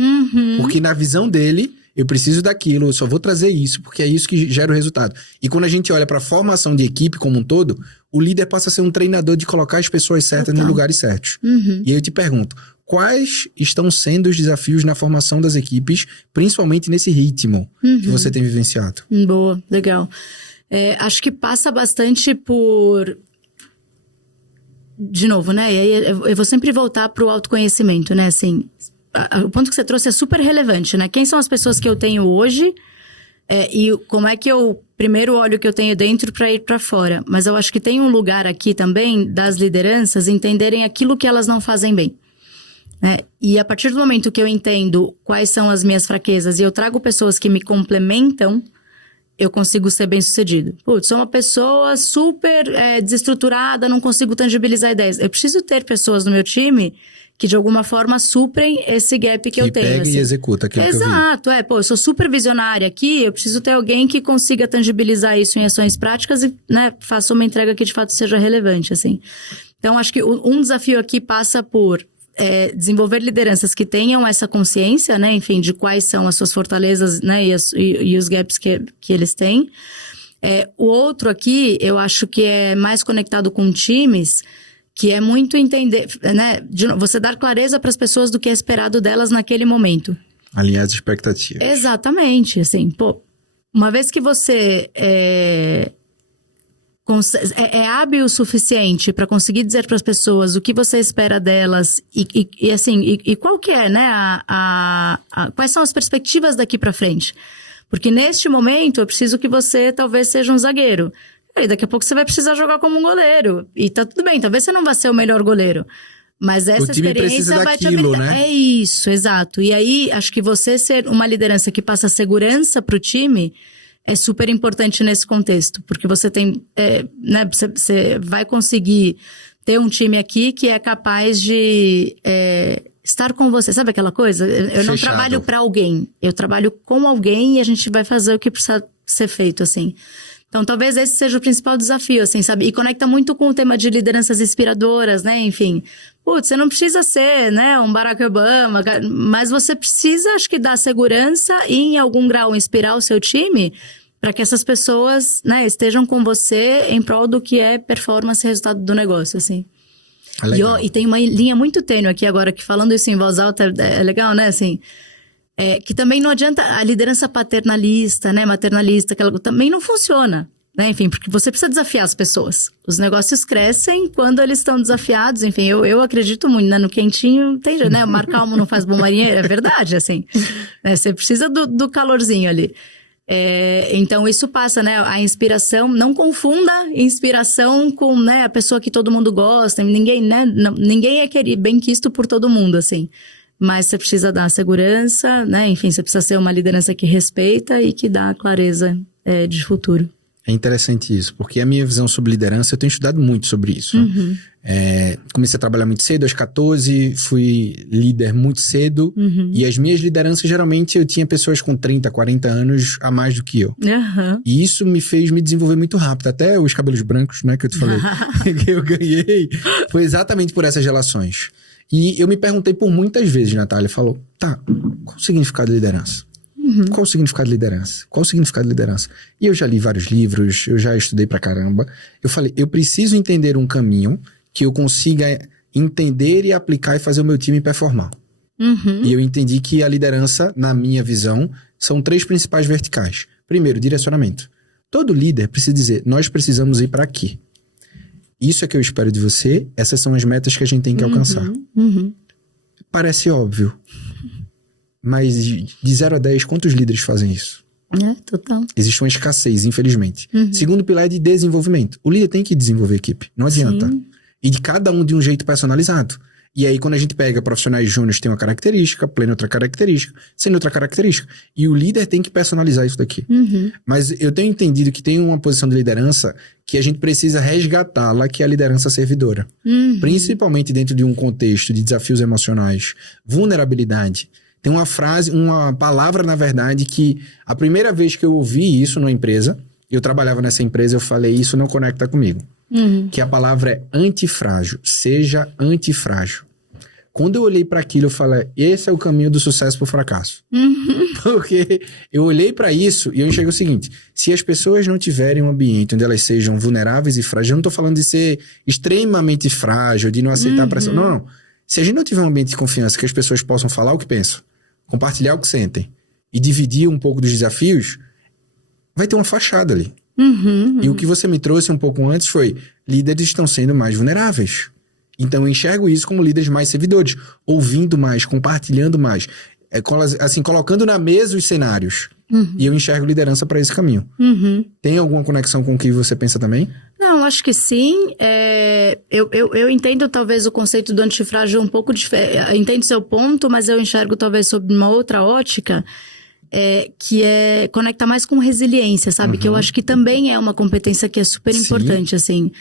Porque na visão dele, eu preciso daquilo, eu só vou trazer isso, porque é isso que gera o resultado. E quando a gente olha para a formação de equipe como um todo, o líder passa a ser um treinador de colocar as pessoas certas nos lugares certos. E aí eu te pergunto, quais estão sendo os desafios na formação das equipes, principalmente nesse ritmo que você tem vivenciado? Boa, legal. Acho que passa bastante por... De novo, né? E aí eu vou sempre voltar para o autoconhecimento, né? Assim, o ponto que você trouxe é super relevante, né? Quem são as pessoas que eu tenho hoje e como é que eu primeiro olho o que eu tenho dentro para ir para fora. Mas eu acho que tem um lugar aqui também das lideranças entenderem aquilo que elas não fazem bem. E a partir do momento que eu entendo quais são as minhas fraquezas e eu trago pessoas que me complementam, eu consigo ser bem-sucedido. Putz, sou uma pessoa super desestruturada, não consigo tangibilizar ideias. Eu preciso ter pessoas no meu time que de alguma forma suprem esse gap que eu tenho. Pega assim. E executa aquilo que eu vi. Exato, eu sou super visionária aqui, eu preciso ter alguém que consiga tangibilizar isso em ações práticas e, né, faça uma entrega que de fato seja relevante, assim. Então, acho que um desafio aqui passa por desenvolver lideranças que tenham essa consciência, né, enfim, de quais são as suas fortalezas, né, e os gaps que eles têm. O outro aqui, eu acho que é mais conectado com times, que é muito entender, né, você dar clareza para as pessoas do que é esperado delas naquele momento. Alinhar as expectativas. Exatamente, assim, uma vez que você é hábil o suficiente para conseguir dizer para as pessoas o que você espera delas e qual que é, né, quais são as perspectivas daqui para frente. Porque neste momento eu preciso que você talvez seja um zagueiro. E daqui a pouco você vai precisar jogar como um goleiro. E tá tudo bem, talvez você não vá ser o melhor goleiro. Mas essa experiência vai te habilitar. Né? É isso, exato. E aí, acho que você ser uma liderança que passa segurança pro time é super importante nesse contexto. Porque você tem, né, você vai conseguir ter um time aqui que é capaz de estar com você. Sabe aquela coisa? Eu não trabalho para alguém. Eu trabalho com alguém e a gente vai fazer o que precisa ser feito, assim. Então, talvez esse seja o principal desafio, assim, sabe? E conecta muito com o tema de lideranças inspiradoras, né? Enfim, você não precisa ser, né, um Barack Obama, mas você precisa, acho que, dar segurança e, em algum grau, inspirar o seu time para que essas pessoas, né, estejam com você em prol do que é performance e resultado do negócio, assim. E tem uma linha muito tênue aqui agora, que falando isso em voz alta é legal, né, assim... que também não adianta a liderança paternalista, né, maternalista, também não funciona, né, enfim, porque você precisa desafiar as pessoas. Os negócios crescem quando eles estão desafiados, enfim, eu acredito muito, né, no quentinho, tem, né, o mar calmo não faz bom marinheiro, é verdade, assim, né, você precisa do calorzinho ali. Então isso passa, né, a inspiração, não confunda inspiração com, né, a pessoa que todo mundo gosta, ninguém, né, ninguém é bem quisto por todo mundo, assim. Mas você precisa dar segurança, né? Enfim, você precisa ser uma liderança que respeita e que dá clareza de futuro. É interessante isso, porque a minha visão sobre liderança, eu tenho estudado muito sobre isso. Uhum. Comecei a trabalhar muito cedo, aos 14, fui líder muito cedo. Uhum. E as minhas lideranças, geralmente, eu tinha pessoas com 30, 40 anos a mais do que eu. Uhum. E isso me fez me desenvolver muito rápido. Até os cabelos brancos, né, que eu te falei, que eu ganhei, foi exatamente por essas relações. E eu me perguntei por muitas vezes, Natália, falou, qual o significado de liderança? Uhum. Qual o significado de liderança? Qual o significado de liderança? E eu já li vários livros, eu já estudei pra caramba. Eu falei, eu preciso entender um caminho que eu consiga entender e aplicar e fazer o meu time performar. Uhum. E eu entendi que a liderança, na minha visão, são 3 principais verticais. Primeiro, direcionamento. Todo líder precisa dizer, nós precisamos ir para aqui. Isso é que eu espero de você, essas são as metas que a gente tem que alcançar. Uhum. Parece óbvio, mas de 0 a 10, quantos líderes fazem isso? Total. Existe uma escassez, infelizmente. Uhum. Segundo pilar é de desenvolvimento. O líder tem que desenvolver a equipe, não adianta. Sim. E de cada um de um jeito personalizado. E aí, quando a gente pega profissionais júniores, tem uma característica, pleno outra característica, sendo outra característica. E o líder tem que personalizar isso daqui. Uhum. Mas eu tenho entendido que tem uma posição de liderança que a gente precisa resgatá-la, que é a liderança servidora. Uhum. Principalmente dentro de um contexto de desafios emocionais, vulnerabilidade. Tem uma frase, uma palavra, na verdade, que a primeira vez que eu ouvi isso numa empresa, eu trabalhava nessa empresa, eu falei, isso não conecta comigo. Uhum. Que a palavra é antifrágil. Seja antifrágil. Quando eu olhei para aquilo, eu falei, esse é o caminho do sucesso pro fracasso. Uhum. Porque eu olhei para isso e eu enxerguei o seguinte, se as pessoas não tiverem um ambiente onde elas sejam vulneráveis e frágeis, eu não tô falando de ser extremamente frágil, de não aceitar a pressão. Não, não. Se a gente não tiver um ambiente de confiança que as pessoas possam falar o que pensam, compartilhar o que sentem e dividir um pouco dos desafios, vai ter uma fachada ali. E o que você me trouxe um pouco antes foi, líderes estão sendo mais vulneráveis. Então eu enxergo isso como líderes mais servidores, ouvindo mais, compartilhando mais, assim, colocando na mesa os cenários. E eu enxergo liderança para esse caminho. Tem alguma conexão com o que você pensa também? Não, acho que sim. Eu entendo talvez o conceito do antifrágil um pouco diferente. Entendo seu ponto, mas eu enxergo talvez sob uma outra ótica. Que conecta mais com resiliência, sabe? Que eu acho que também é uma competência que é super importante, assim.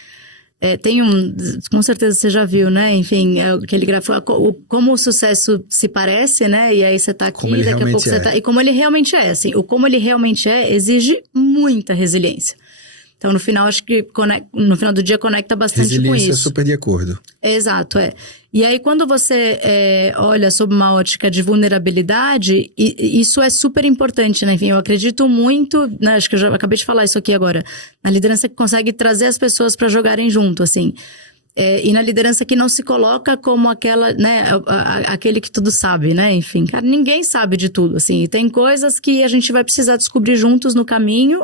Tem com certeza você já viu, né? Enfim, aquele gráfico, como o sucesso se parece, né? E aí você tá aqui, daqui a pouco você tá... E como ele realmente é, assim. O como ele realmente é exige muita resiliência. Então, no final, acho que no final do dia conecta bastante com isso. Resiliência super de acordo. Exato, E aí, quando você olha sob uma ótica de vulnerabilidade, isso é super importante, né? Enfim, eu acredito muito, né? Acho que eu já acabei de falar isso aqui agora, na liderança que consegue trazer as pessoas para jogarem junto, assim. E na liderança que não se coloca como aquela, né, aquele que tudo sabe, né? Enfim, cara, ninguém sabe de tudo, assim. E tem coisas que a gente vai precisar descobrir juntos no caminho.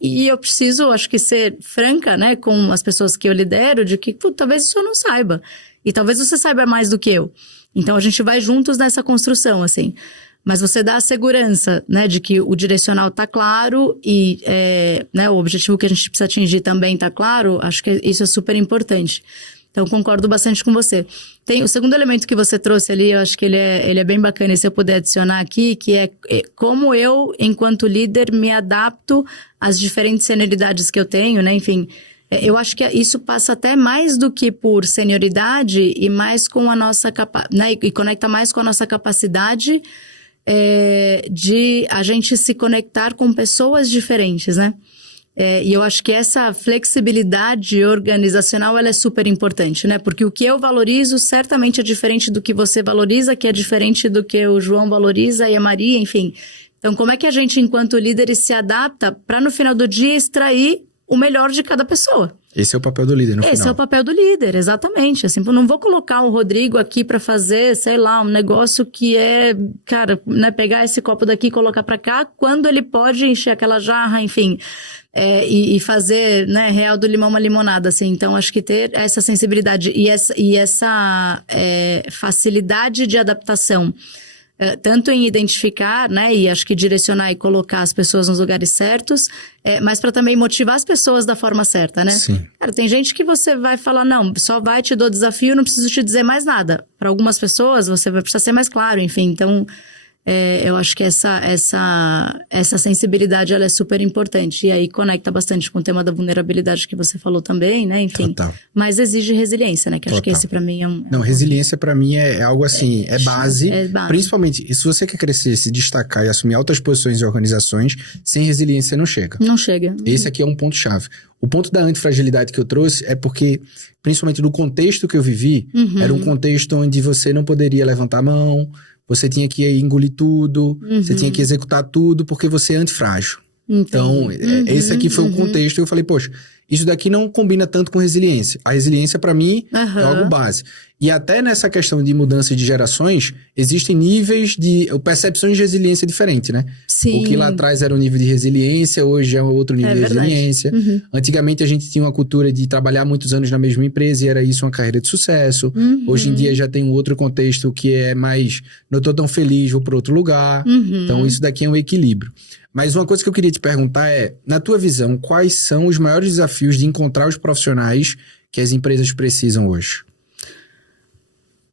E eu preciso, acho que, ser franca, né, com as pessoas que eu lidero, de que, talvez isso eu não saiba. E talvez você saiba mais do que eu. Então, a gente vai juntos nessa construção, assim. Mas você dá a segurança, né, de que o direcional tá claro e, né, o objetivo que a gente precisa atingir também tá claro. Acho que isso é super importante. Então, concordo bastante com você. Tem o segundo elemento que você trouxe ali, eu acho que ele é bem bacana, e se eu puder adicionar aqui, que é como eu, enquanto líder, me adapto às diferentes senioridades que eu tenho, né? Enfim, eu acho que isso passa até mais do que por senioridade e mais com a nossa né? E conecta mais com a nossa capacidade de a gente se conectar com pessoas diferentes, né? E eu acho que essa flexibilidade organizacional, ela é super importante, né? Porque o que eu valorizo certamente é diferente do que você valoriza, que é diferente do que o João valoriza e a Maria, enfim. Então, como é que a gente, enquanto líderes, se adapta para, no final do dia, extrair o melhor de cada pessoa? Esse é o papel do líder, no final. Esse é o papel do líder, exatamente. Assim, eu não vou colocar o Rodrigo aqui para fazer, sei lá, um negócio que cara, né, pegar esse copo daqui e colocar para cá, quando ele pode encher aquela jarra, enfim... E fazer, né, real do limão uma limonada, assim. Então, acho que ter essa sensibilidade e essa facilidade de adaptação, tanto em identificar, né, e acho que direcionar e colocar as pessoas nos lugares certos, mas para também motivar as pessoas da forma certa, né? Sim. Cara, tem gente que você vai falar, não, só vai, te dou desafio, não preciso te dizer mais nada. Para algumas pessoas, você vai precisar ser mais claro, enfim. Então... eu acho que essa sensibilidade, ela é super importante. E aí conecta bastante com o tema da vulnerabilidade que você falou também, né? Enfim. Total. Mas exige resiliência, né? Que acho que esse pra mim é um... Não, resiliência pra mim é algo assim, é base. É base. Principalmente, se você quer crescer, se destacar e assumir altas posições em organizações, sem resiliência não chega. Não chega. Esse aqui é um ponto-chave. O ponto da antifragilidade que eu trouxe é porque, principalmente do contexto que eu vivi, era um contexto onde você não poderia levantar a mão, você tinha que engolir tudo, você tinha que executar tudo, porque você é antifrágil. Então, esse aqui foi o contexto. Eu falei, poxa, isso daqui não combina tanto com resiliência. A resiliência, para mim, é algo base. E até nessa questão de mudança de gerações, existem níveis de percepções de resiliência diferentes, né? Sim. O que lá atrás era um nível de resiliência, hoje é outro nível de resiliência. Antigamente, a gente tinha uma cultura de trabalhar muitos anos na mesma empresa e era isso uma carreira de sucesso. Hoje em dia já tem um outro contexto que é mais, não estou tão feliz, vou para outro lugar. Então, isso daqui é um equilíbrio. Mas uma coisa que eu queria te perguntar é, na tua visão, quais são os maiores desafios de encontrar os profissionais que as empresas precisam hoje?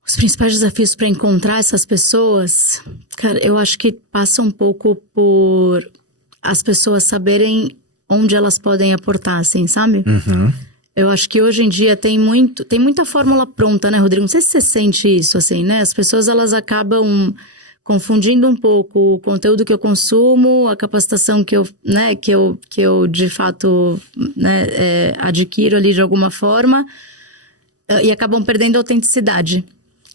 Os principais desafios para encontrar essas pessoas, cara, eu acho que passa um pouco por as pessoas saberem onde elas podem aportar, assim, sabe? Eu acho que hoje em dia tem muita fórmula pronta, né, Rodrigo? Não sei se você sente isso, assim, né? As pessoas, elas acabam confundindo um pouco o conteúdo que eu consumo, a capacitação que eu de fato, né, adquiro ali de alguma forma, e acabam perdendo a autenticidade.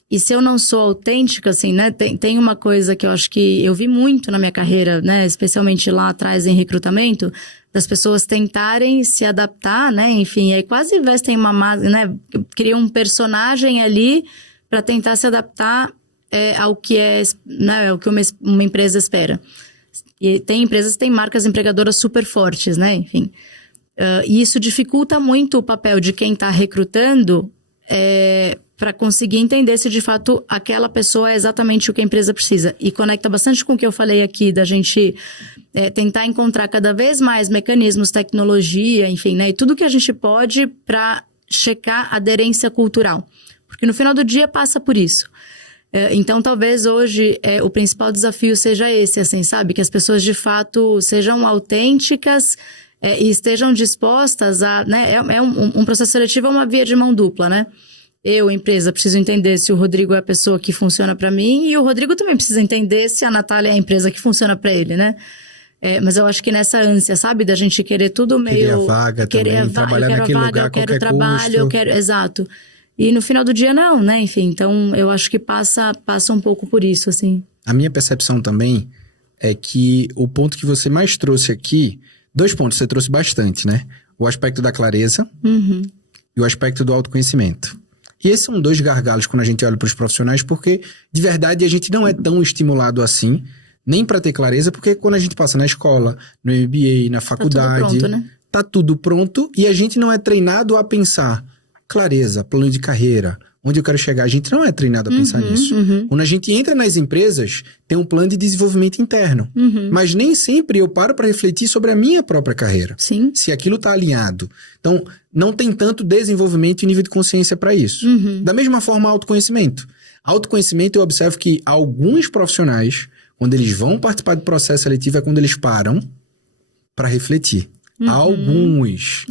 E se eu não sou autêntica, assim, né, tem uma coisa que eu acho que eu vi muito na minha carreira, né, especialmente lá atrás em recrutamento, das pessoas tentarem se adaptar, né, enfim, aí quase vestem uma máscara, né, criam um personagem ali para tentar se adaptar ao que né, ao que uma empresa espera. E tem empresas que têm marcas empregadoras super fortes, né, enfim. E isso dificulta muito o papel de quem está recrutando para conseguir entender se de fato aquela pessoa é exatamente o que a empresa precisa. E conecta bastante com o que eu falei aqui, da gente tentar encontrar cada vez mais mecanismos, tecnologia, enfim, né, e tudo que a gente pode para checar a aderência cultural. Porque no final do dia passa por isso. Então, talvez hoje o principal desafio seja esse, assim, sabe? Que as pessoas de fato sejam autênticas e estejam dispostas a, né? Um processo seletivo é uma via de mão dupla, né? Eu, empresa, preciso entender se o Rodrigo é a pessoa que funciona para mim e o Rodrigo também precisa entender se a Natália é a empresa que funciona para ele, né? Mas eu acho que nessa ânsia, sabe? Da gente querer tudo meio... Querer a vaga também, trabalhar naquele lugar a qualquer eu quero trabalho, custo. eu quero... Exato. E no final do dia, não, né? Enfim, então eu acho que passa um pouco por isso, assim. A minha percepção também é que o ponto que você mais trouxe aqui... 2 pontos, você trouxe bastante, né? O aspecto da clareza e o aspecto do autoconhecimento. E esses são 2 gargalos quando a gente olha para os profissionais, porque, de verdade, a gente não é tão estimulado assim, nem para ter clareza, porque quando a gente passa na escola, no MBA, na faculdade... Tá tudo pronto, né? Tá tudo pronto e a gente não é treinado a pensar clareza, plano de carreira, onde eu quero chegar. A gente não é treinado a pensar nisso. Quando a gente entra nas empresas, tem um plano de desenvolvimento interno. Mas nem sempre eu paro para refletir sobre a minha própria carreira. Sim. Se aquilo está alinhado. Então, não tem tanto desenvolvimento e nível de consciência para isso. Da mesma forma, autoconhecimento. Autoconhecimento, eu observo que alguns profissionais, quando eles vão participar do processo seletivo, é quando eles param para refletir. Alguns.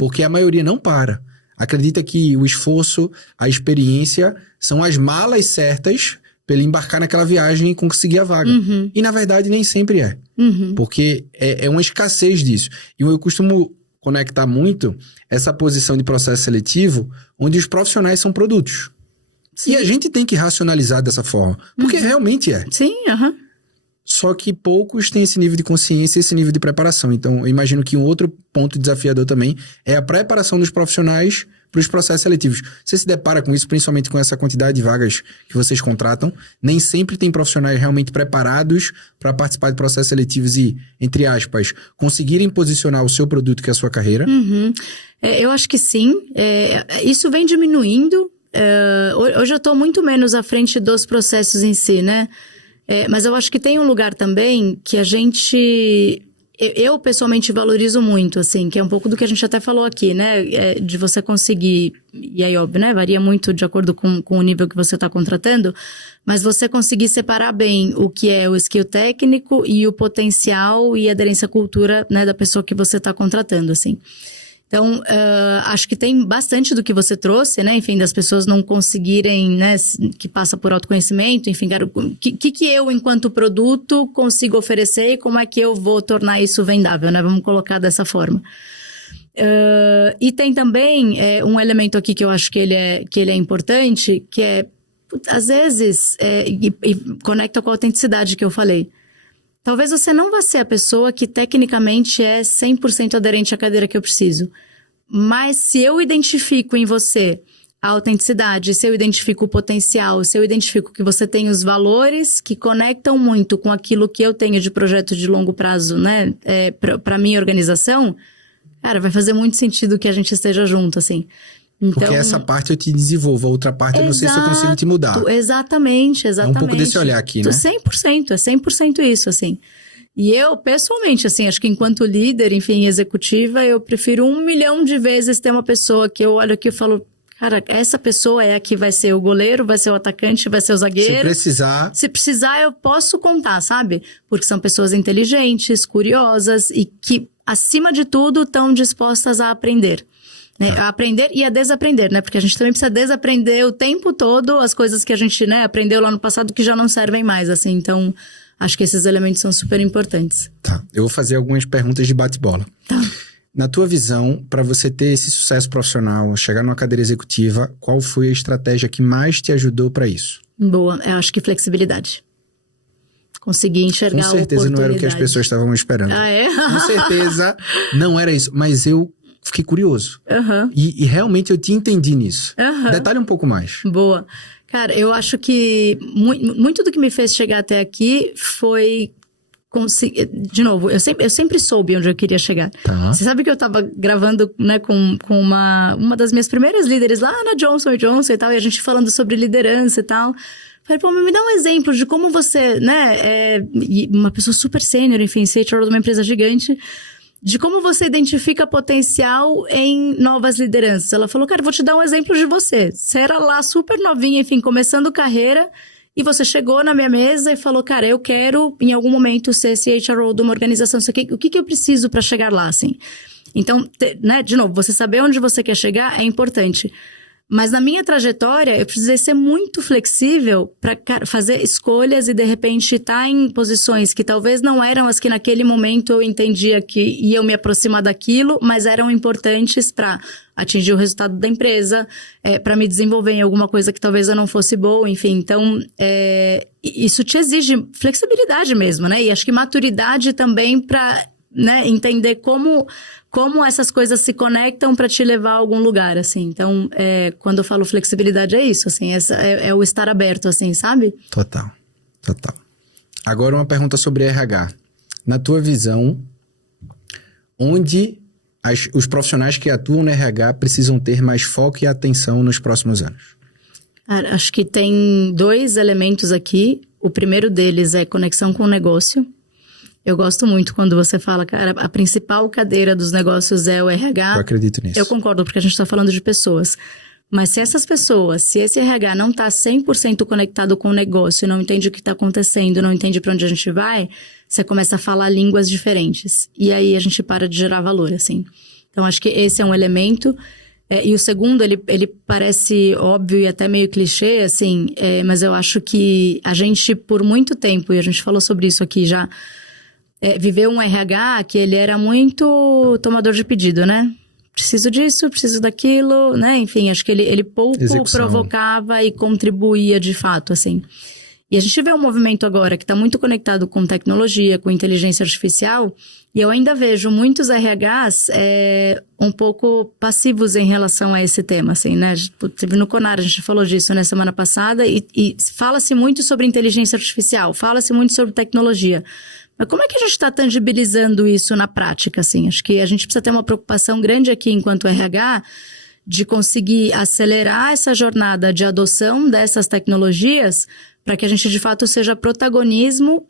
Porque a maioria não para. Acredita que o esforço, a experiência são as malas certas para ele embarcar naquela viagem e conseguir a vaga. E na verdade nem sempre é. Porque é uma escassez disso. E eu costumo conectar muito essa posição de processo seletivo onde os profissionais são produtos. Sim. E a gente tem que racionalizar dessa forma. Porque realmente é. Sim, Só que poucos têm esse nível de consciência e esse nível de preparação. Então, eu imagino que um outro ponto desafiador também é a preparação dos profissionais para os processos seletivos. Você se depara com isso, principalmente com essa quantidade de vagas que vocês contratam. Nem sempre tem profissionais realmente preparados para participar de processos seletivos e, entre aspas, conseguirem posicionar o seu produto, que é a sua carreira. Eu acho que sim. Isso vem diminuindo. Hoje eu estou muito menos à frente dos processos em si, né? Mas eu acho que tem um lugar também que a gente... Eu pessoalmente valorizo muito, assim, que é um pouco do que a gente até falou aqui, né? De você conseguir... E aí, óbvio, né? Varia muito de acordo com o nível que você está contratando. Mas você conseguir separar bem o que é o skill técnico e o potencial e aderência à cultura, né? Da pessoa que você está contratando, assim. Então, acho que tem bastante do que você trouxe, né? Enfim, das pessoas não conseguirem, né? Que passa por autoconhecimento, enfim, o que eu, enquanto produto, consigo oferecer e como é que eu vou tornar isso vendável, né? Vamos colocar dessa forma. E tem também um elemento aqui que eu acho que ele é importante, que é, às vezes, e conecta com a autenticidade que eu falei. Talvez você não vá ser a pessoa que tecnicamente é 100% aderente à cadeira que eu preciso. Mas se eu identifico em você a autenticidade, se eu identifico o potencial, se eu identifico que você tem os valores que conectam muito com aquilo que eu tenho de projeto de longo prazo, né, para minha organização, cara, vai fazer muito sentido que a gente esteja junto, assim. Então, porque essa parte eu te desenvolvo, a outra parte eu não sei se eu consigo te mudar. Exatamente. É um pouco desse olhar aqui, né? 100%, é 100% isso, assim. E eu, pessoalmente, assim, acho que enquanto líder, enfim, executiva, eu prefiro 1 milhão de vezes ter uma pessoa que eu olho aqui e falo, cara, essa pessoa é a que vai ser o goleiro, vai ser o atacante, vai ser o zagueiro. Se precisar, eu posso contar, sabe? Porque são pessoas inteligentes, curiosas e que, acima de tudo, estão dispostas a aprender. Né? A aprender e a desaprender, né? Porque a gente também precisa desaprender o tempo todo as coisas que a gente, né, aprendeu lá no passado que já não servem mais, assim. Então, acho que esses elementos são super importantes. Tá. Eu vou fazer algumas perguntas de bate-bola. Tá. Na tua visão, para você ter esse sucesso profissional, chegar numa cadeira executiva, qual foi a estratégia que mais te ajudou para isso? Boa. Eu acho que flexibilidade. Conseguir enxergar a oportunidade. Com certeza não era o que as pessoas estavam esperando. Ah, é? Com certeza não era isso. Mas eu fiquei curioso. E realmente eu te entendi nisso. Detalhe um pouco mais. Boa. Cara, eu acho que muito do que me fez chegar até aqui foi... De novo, eu sempre soube onde eu queria chegar. Tá. Você sabe que eu tava gravando, né, com uma das minhas primeiras líderes lá na Johnson & Johnson e tal, e a gente falando sobre liderança e tal. Falei, pô, me dá um exemplo de como você, né, uma pessoa super sênior, enfim, CHRO de uma empresa gigante, de como você identifica potencial em novas lideranças. Ela falou, cara, vou te dar um exemplo de você. Você era lá super novinha, enfim, começando carreira, e você chegou na minha mesa e falou, cara, eu quero, em algum momento, ser CHRO de uma organização. O que eu preciso para chegar lá, assim? Então, né, de novo, você saber onde você quer chegar é importante. Mas na minha trajetória, eu precisei ser muito flexível para fazer escolhas e, de repente, estar em posições que talvez não eram as que naquele momento eu entendia que iam me aproximar daquilo, mas eram importantes para atingir o resultado da empresa, para me desenvolver em alguma coisa que talvez eu não fosse boa, enfim. Então, isso te exige flexibilidade mesmo, né? E acho que maturidade também para, né, entender como essas coisas se conectam para te levar a algum lugar, assim. Então, quando eu falo flexibilidade, é isso, assim. É o estar aberto, assim, sabe? Total. Agora uma pergunta sobre RH. Na tua visão, onde os profissionais que atuam no RH precisam ter mais foco e atenção nos próximos anos? Cara, acho que tem 2 elementos aqui. O primeiro deles é conexão com o negócio. Eu gosto muito quando você fala, cara, a principal cadeira dos negócios é o RH. Eu acredito nisso. Eu concordo, porque a gente está falando de pessoas. Mas se esse RH não está 100% conectado com o negócio, não entende o que está acontecendo, não entende para onde a gente vai, você começa a falar línguas diferentes. E aí a gente para de gerar valor, assim. Então, acho que esse é um elemento. E o segundo, ele parece óbvio e até meio clichê, assim, mas eu acho que a gente, por muito tempo, e a gente falou sobre isso aqui já, viveu um RH que ele era muito tomador de pedido, né? Preciso disso, preciso daquilo, né? Enfim, acho que ele pouco provocava e contribuía de fato, assim. E a gente vê um movimento agora que está muito conectado com tecnologia, com inteligência artificial, e eu ainda vejo muitos RHs um pouco passivos em relação a esse tema, assim, né? Teve no Conar, a gente falou disso na semana passada, e fala-se muito sobre inteligência artificial, fala-se muito sobre tecnologia. Mas como é que a gente está tangibilizando isso na prática, assim? Acho que a gente precisa ter uma preocupação grande aqui, enquanto RH, de conseguir acelerar essa jornada de adoção dessas tecnologias para que a gente, de fato, seja protagonismo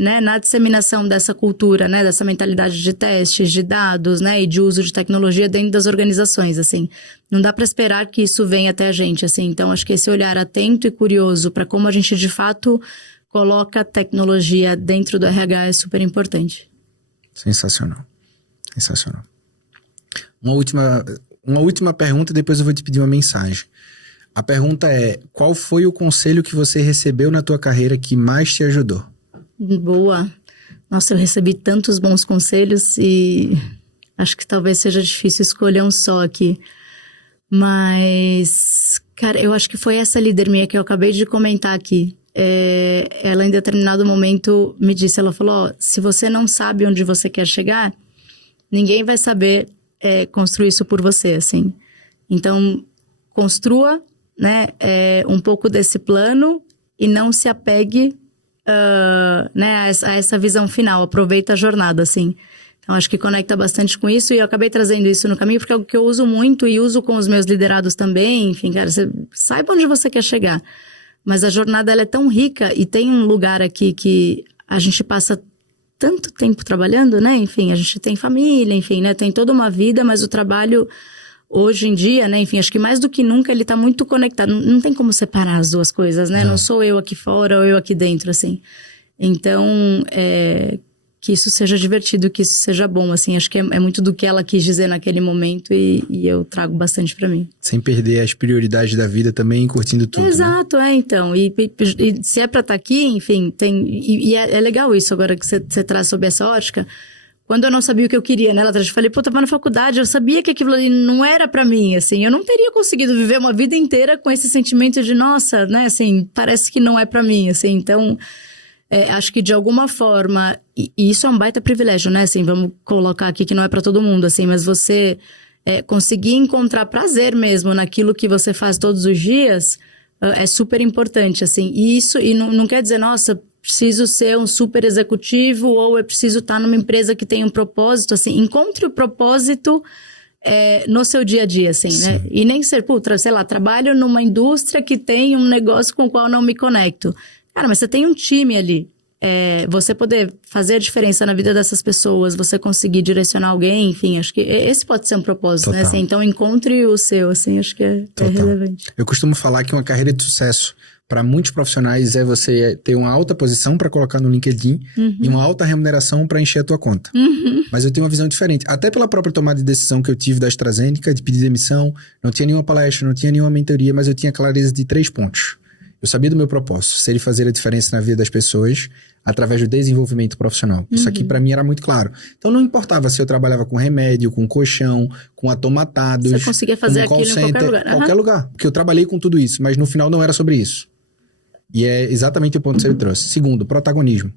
né, na disseminação dessa cultura, né, dessa mentalidade de testes, de dados, né, e de uso de tecnologia dentro das organizações, assim. Não dá para esperar que isso venha até a gente, assim. Então, acho que esse olhar atento e curioso para como a gente, de fato, coloca a tecnologia dentro do RH é super importante. Sensacional. Uma última pergunta, depois eu vou te pedir uma mensagem. A pergunta é, qual foi o conselho que você recebeu na tua carreira que mais te ajudou? Boa. Nossa, eu recebi tantos bons conselhos e acho que talvez seja difícil escolher um só aqui. Mas, cara, eu acho que foi essa líder minha que eu acabei de comentar aqui. Ela em determinado momento me disse, ela falou, se você não sabe onde você quer chegar, ninguém vai saber construir isso por você, assim. Então, construa, né, um pouco desse plano e não se apegue né, a essa visão final, aproveita a jornada, assim. Então, acho que conecta bastante com isso e eu acabei trazendo isso no caminho porque é algo que eu uso muito e uso com os meus liderados também, enfim, cara, você saiba onde você quer chegar. Mas a jornada, ela é tão rica e tem um lugar aqui que a gente passa tanto tempo trabalhando, né? Enfim, a gente tem família, enfim, né? Tem toda uma vida, mas o trabalho hoje em dia, né? Enfim, acho que mais do que nunca ele tá muito conectado. Não tem como separar as duas coisas, né? Não sou eu aqui fora ou eu aqui dentro, assim. Então, que isso seja divertido, que isso seja bom, assim. Acho que é muito do que ela quis dizer naquele momento e eu trago bastante pra mim. Sem perder as prioridades da vida também, curtindo tudo, exato, né? Então. E se é pra estar aqui, enfim, tem... E é legal isso agora que você traz sobre essa ótica. Quando eu não sabia o que eu queria, né, Latra? Eu falei, pô, eu tava na faculdade, eu sabia que aquilo ali não era pra mim, assim. Eu não teria conseguido viver uma vida inteira com esse sentimento de, nossa, né, assim, parece que não é pra mim, assim. Então... acho que de alguma forma, e isso é um baita privilégio, né, assim, vamos colocar aqui que não é pra todo mundo, assim, mas você conseguir encontrar prazer mesmo naquilo que você faz todos os dias é super importante, assim, e isso, e não quer dizer, nossa, preciso ser um super executivo ou eu preciso estar numa empresa que tem um propósito, assim, encontre o propósito no seu dia a dia, assim, sim, né, e nem ser, sei lá, trabalho numa indústria que tem um negócio com o qual não me conecto. Cara, mas você tem um time ali, você poder fazer a diferença na vida dessas pessoas, você conseguir direcionar alguém, enfim, acho que esse pode ser um propósito, né? Assim, então encontre o seu, assim, acho que é relevante. Eu costumo falar que uma carreira de sucesso para muitos profissionais é você ter uma alta posição para colocar no LinkedIn e uma alta remuneração para encher a tua conta. Mas eu tenho uma visão diferente. Até pela própria tomada de decisão que eu tive da AstraZeneca, de pedir demissão, não tinha nenhuma palestra, não tinha nenhuma mentoria, mas eu tinha clareza de 3 pontos. Eu sabia do meu propósito, ser e fazer a diferença na vida das pessoas através do desenvolvimento profissional. Isso aqui para mim era muito claro. Então não importava se eu trabalhava com remédio, com colchão, com atomatados, você conseguia fazer com call aquilo center, em qualquer lugar. Qualquer lugar. Porque eu trabalhei com tudo isso, mas no final não era sobre isso. E é exatamente o ponto que você trouxe. Segundo, protagonismo.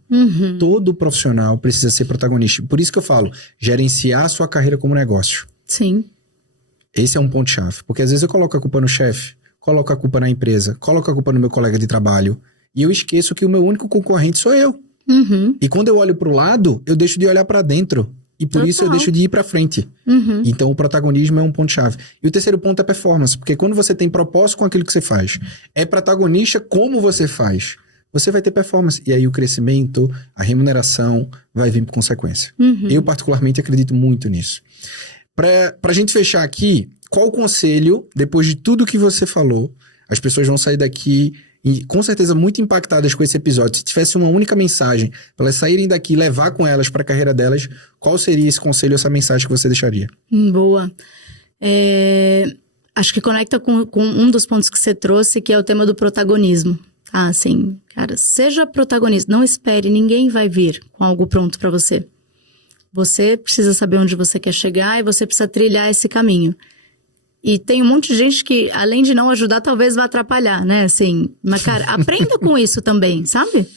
Todo profissional precisa ser protagonista. Por isso que eu falo, gerenciar a sua carreira como negócio. Sim. Esse é um ponto-chave. Porque às vezes eu coloco a culpa no chefe, coloco a culpa na empresa, coloco a culpa no meu colega de trabalho, e eu esqueço que o meu único concorrente sou eu. E quando eu olho pro lado, eu deixo de olhar para dentro. E por isso eu deixo de ir para frente. Então o protagonismo é um ponto-chave. E o terceiro ponto é performance. Porque quando você tem propósito com aquilo que você faz, é protagonista como você faz, você vai ter performance. E aí o crescimento, a remuneração vai vir por consequência. Eu particularmente acredito muito nisso. Pra gente fechar aqui, qual o conselho, depois de tudo que você falou, as pessoas vão sair daqui e com certeza muito impactadas com esse episódio. Se tivesse uma única mensagem para elas saírem daqui e levar com elas para a carreira delas, qual seria esse conselho, essa mensagem que você deixaria? Boa. Acho que conecta com um dos pontos que você trouxe, que é o tema do protagonismo. Ah, assim, cara, seja protagonista. Não espere, ninguém vai vir com algo pronto para você. Você precisa saber onde você quer chegar e você precisa trilhar esse caminho. E tem um monte de gente que, além de não ajudar, talvez vá atrapalhar, né? Assim, mas, cara, aprenda com isso também, sabe?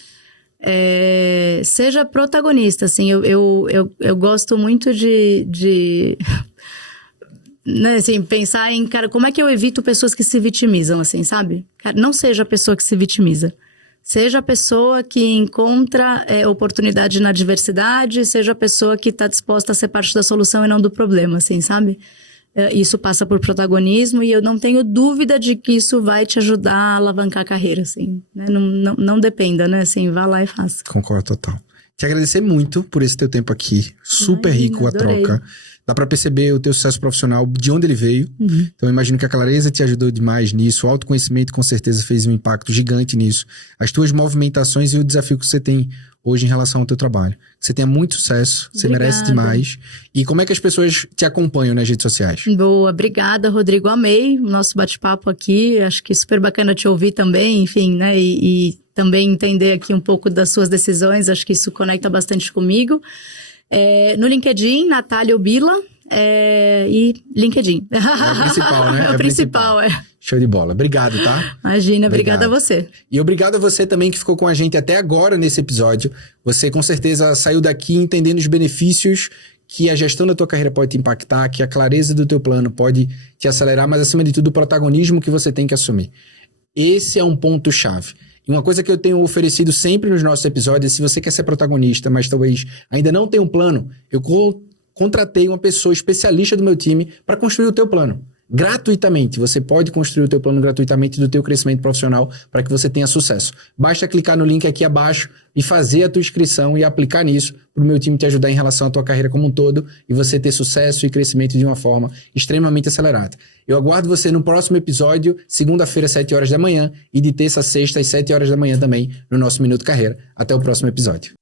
Seja protagonista, assim. Eu gosto muito de né, assim, pensar em, cara, como é que eu evito pessoas que se vitimizam, assim, sabe? Cara, não seja a pessoa que se vitimiza. Seja a pessoa que encontra oportunidade na diversidade, seja a pessoa que está disposta a ser parte da solução e não do problema, assim, sabe? Isso passa por protagonismo e eu não tenho dúvida de que isso vai te ajudar a alavancar a carreira, assim, né? Não dependa, né? Assim, vá lá e faça. Concordo total. Te agradecer muito por esse teu tempo aqui. Super rico a troca. Dá pra perceber o teu sucesso profissional, de onde ele veio. Então eu imagino que a clareza te ajudou demais nisso. O autoconhecimento com certeza fez um impacto gigante nisso. As tuas movimentações e o desafio que você tem hoje em relação ao teu trabalho. Você tenha muito sucesso, você merece demais. E como é que as pessoas te acompanham nas redes sociais? Boa, obrigada, Rodrigo. Amei o nosso bate-papo aqui. Acho que super bacana te ouvir também, enfim, né? E também entender aqui um pouco das suas decisões. Acho que isso conecta bastante comigo. No LinkedIn, Natália Obila. E LinkedIn. É o principal, né? É o principal. Show de bola. Obrigado, tá? Imagina, obrigada a você. E obrigado a você também que ficou com a gente até agora nesse episódio. Você com certeza saiu daqui entendendo os benefícios que a gestão da tua carreira pode te impactar, que a clareza do teu plano pode te acelerar, mas acima de tudo o protagonismo que você tem que assumir. Esse é um ponto-chave. E uma coisa que eu tenho oferecido sempre nos nossos episódios, se você quer ser protagonista, mas talvez ainda não tenha um plano, eu contratei uma pessoa especialista do meu time para construir o teu plano. Gratuitamente. Você pode construir o teu plano gratuitamente do teu crescimento profissional para que você tenha sucesso. Basta clicar no link aqui abaixo e fazer a tua inscrição e aplicar nisso para o meu time te ajudar em relação à tua carreira como um todo e você ter sucesso e crescimento de uma forma extremamente acelerada. Eu aguardo você no próximo episódio, segunda-feira, às 7 horas da manhã e de terça a sexta, às 7 horas da manhã também, no nosso Minuto Carreira. Até o próximo episódio.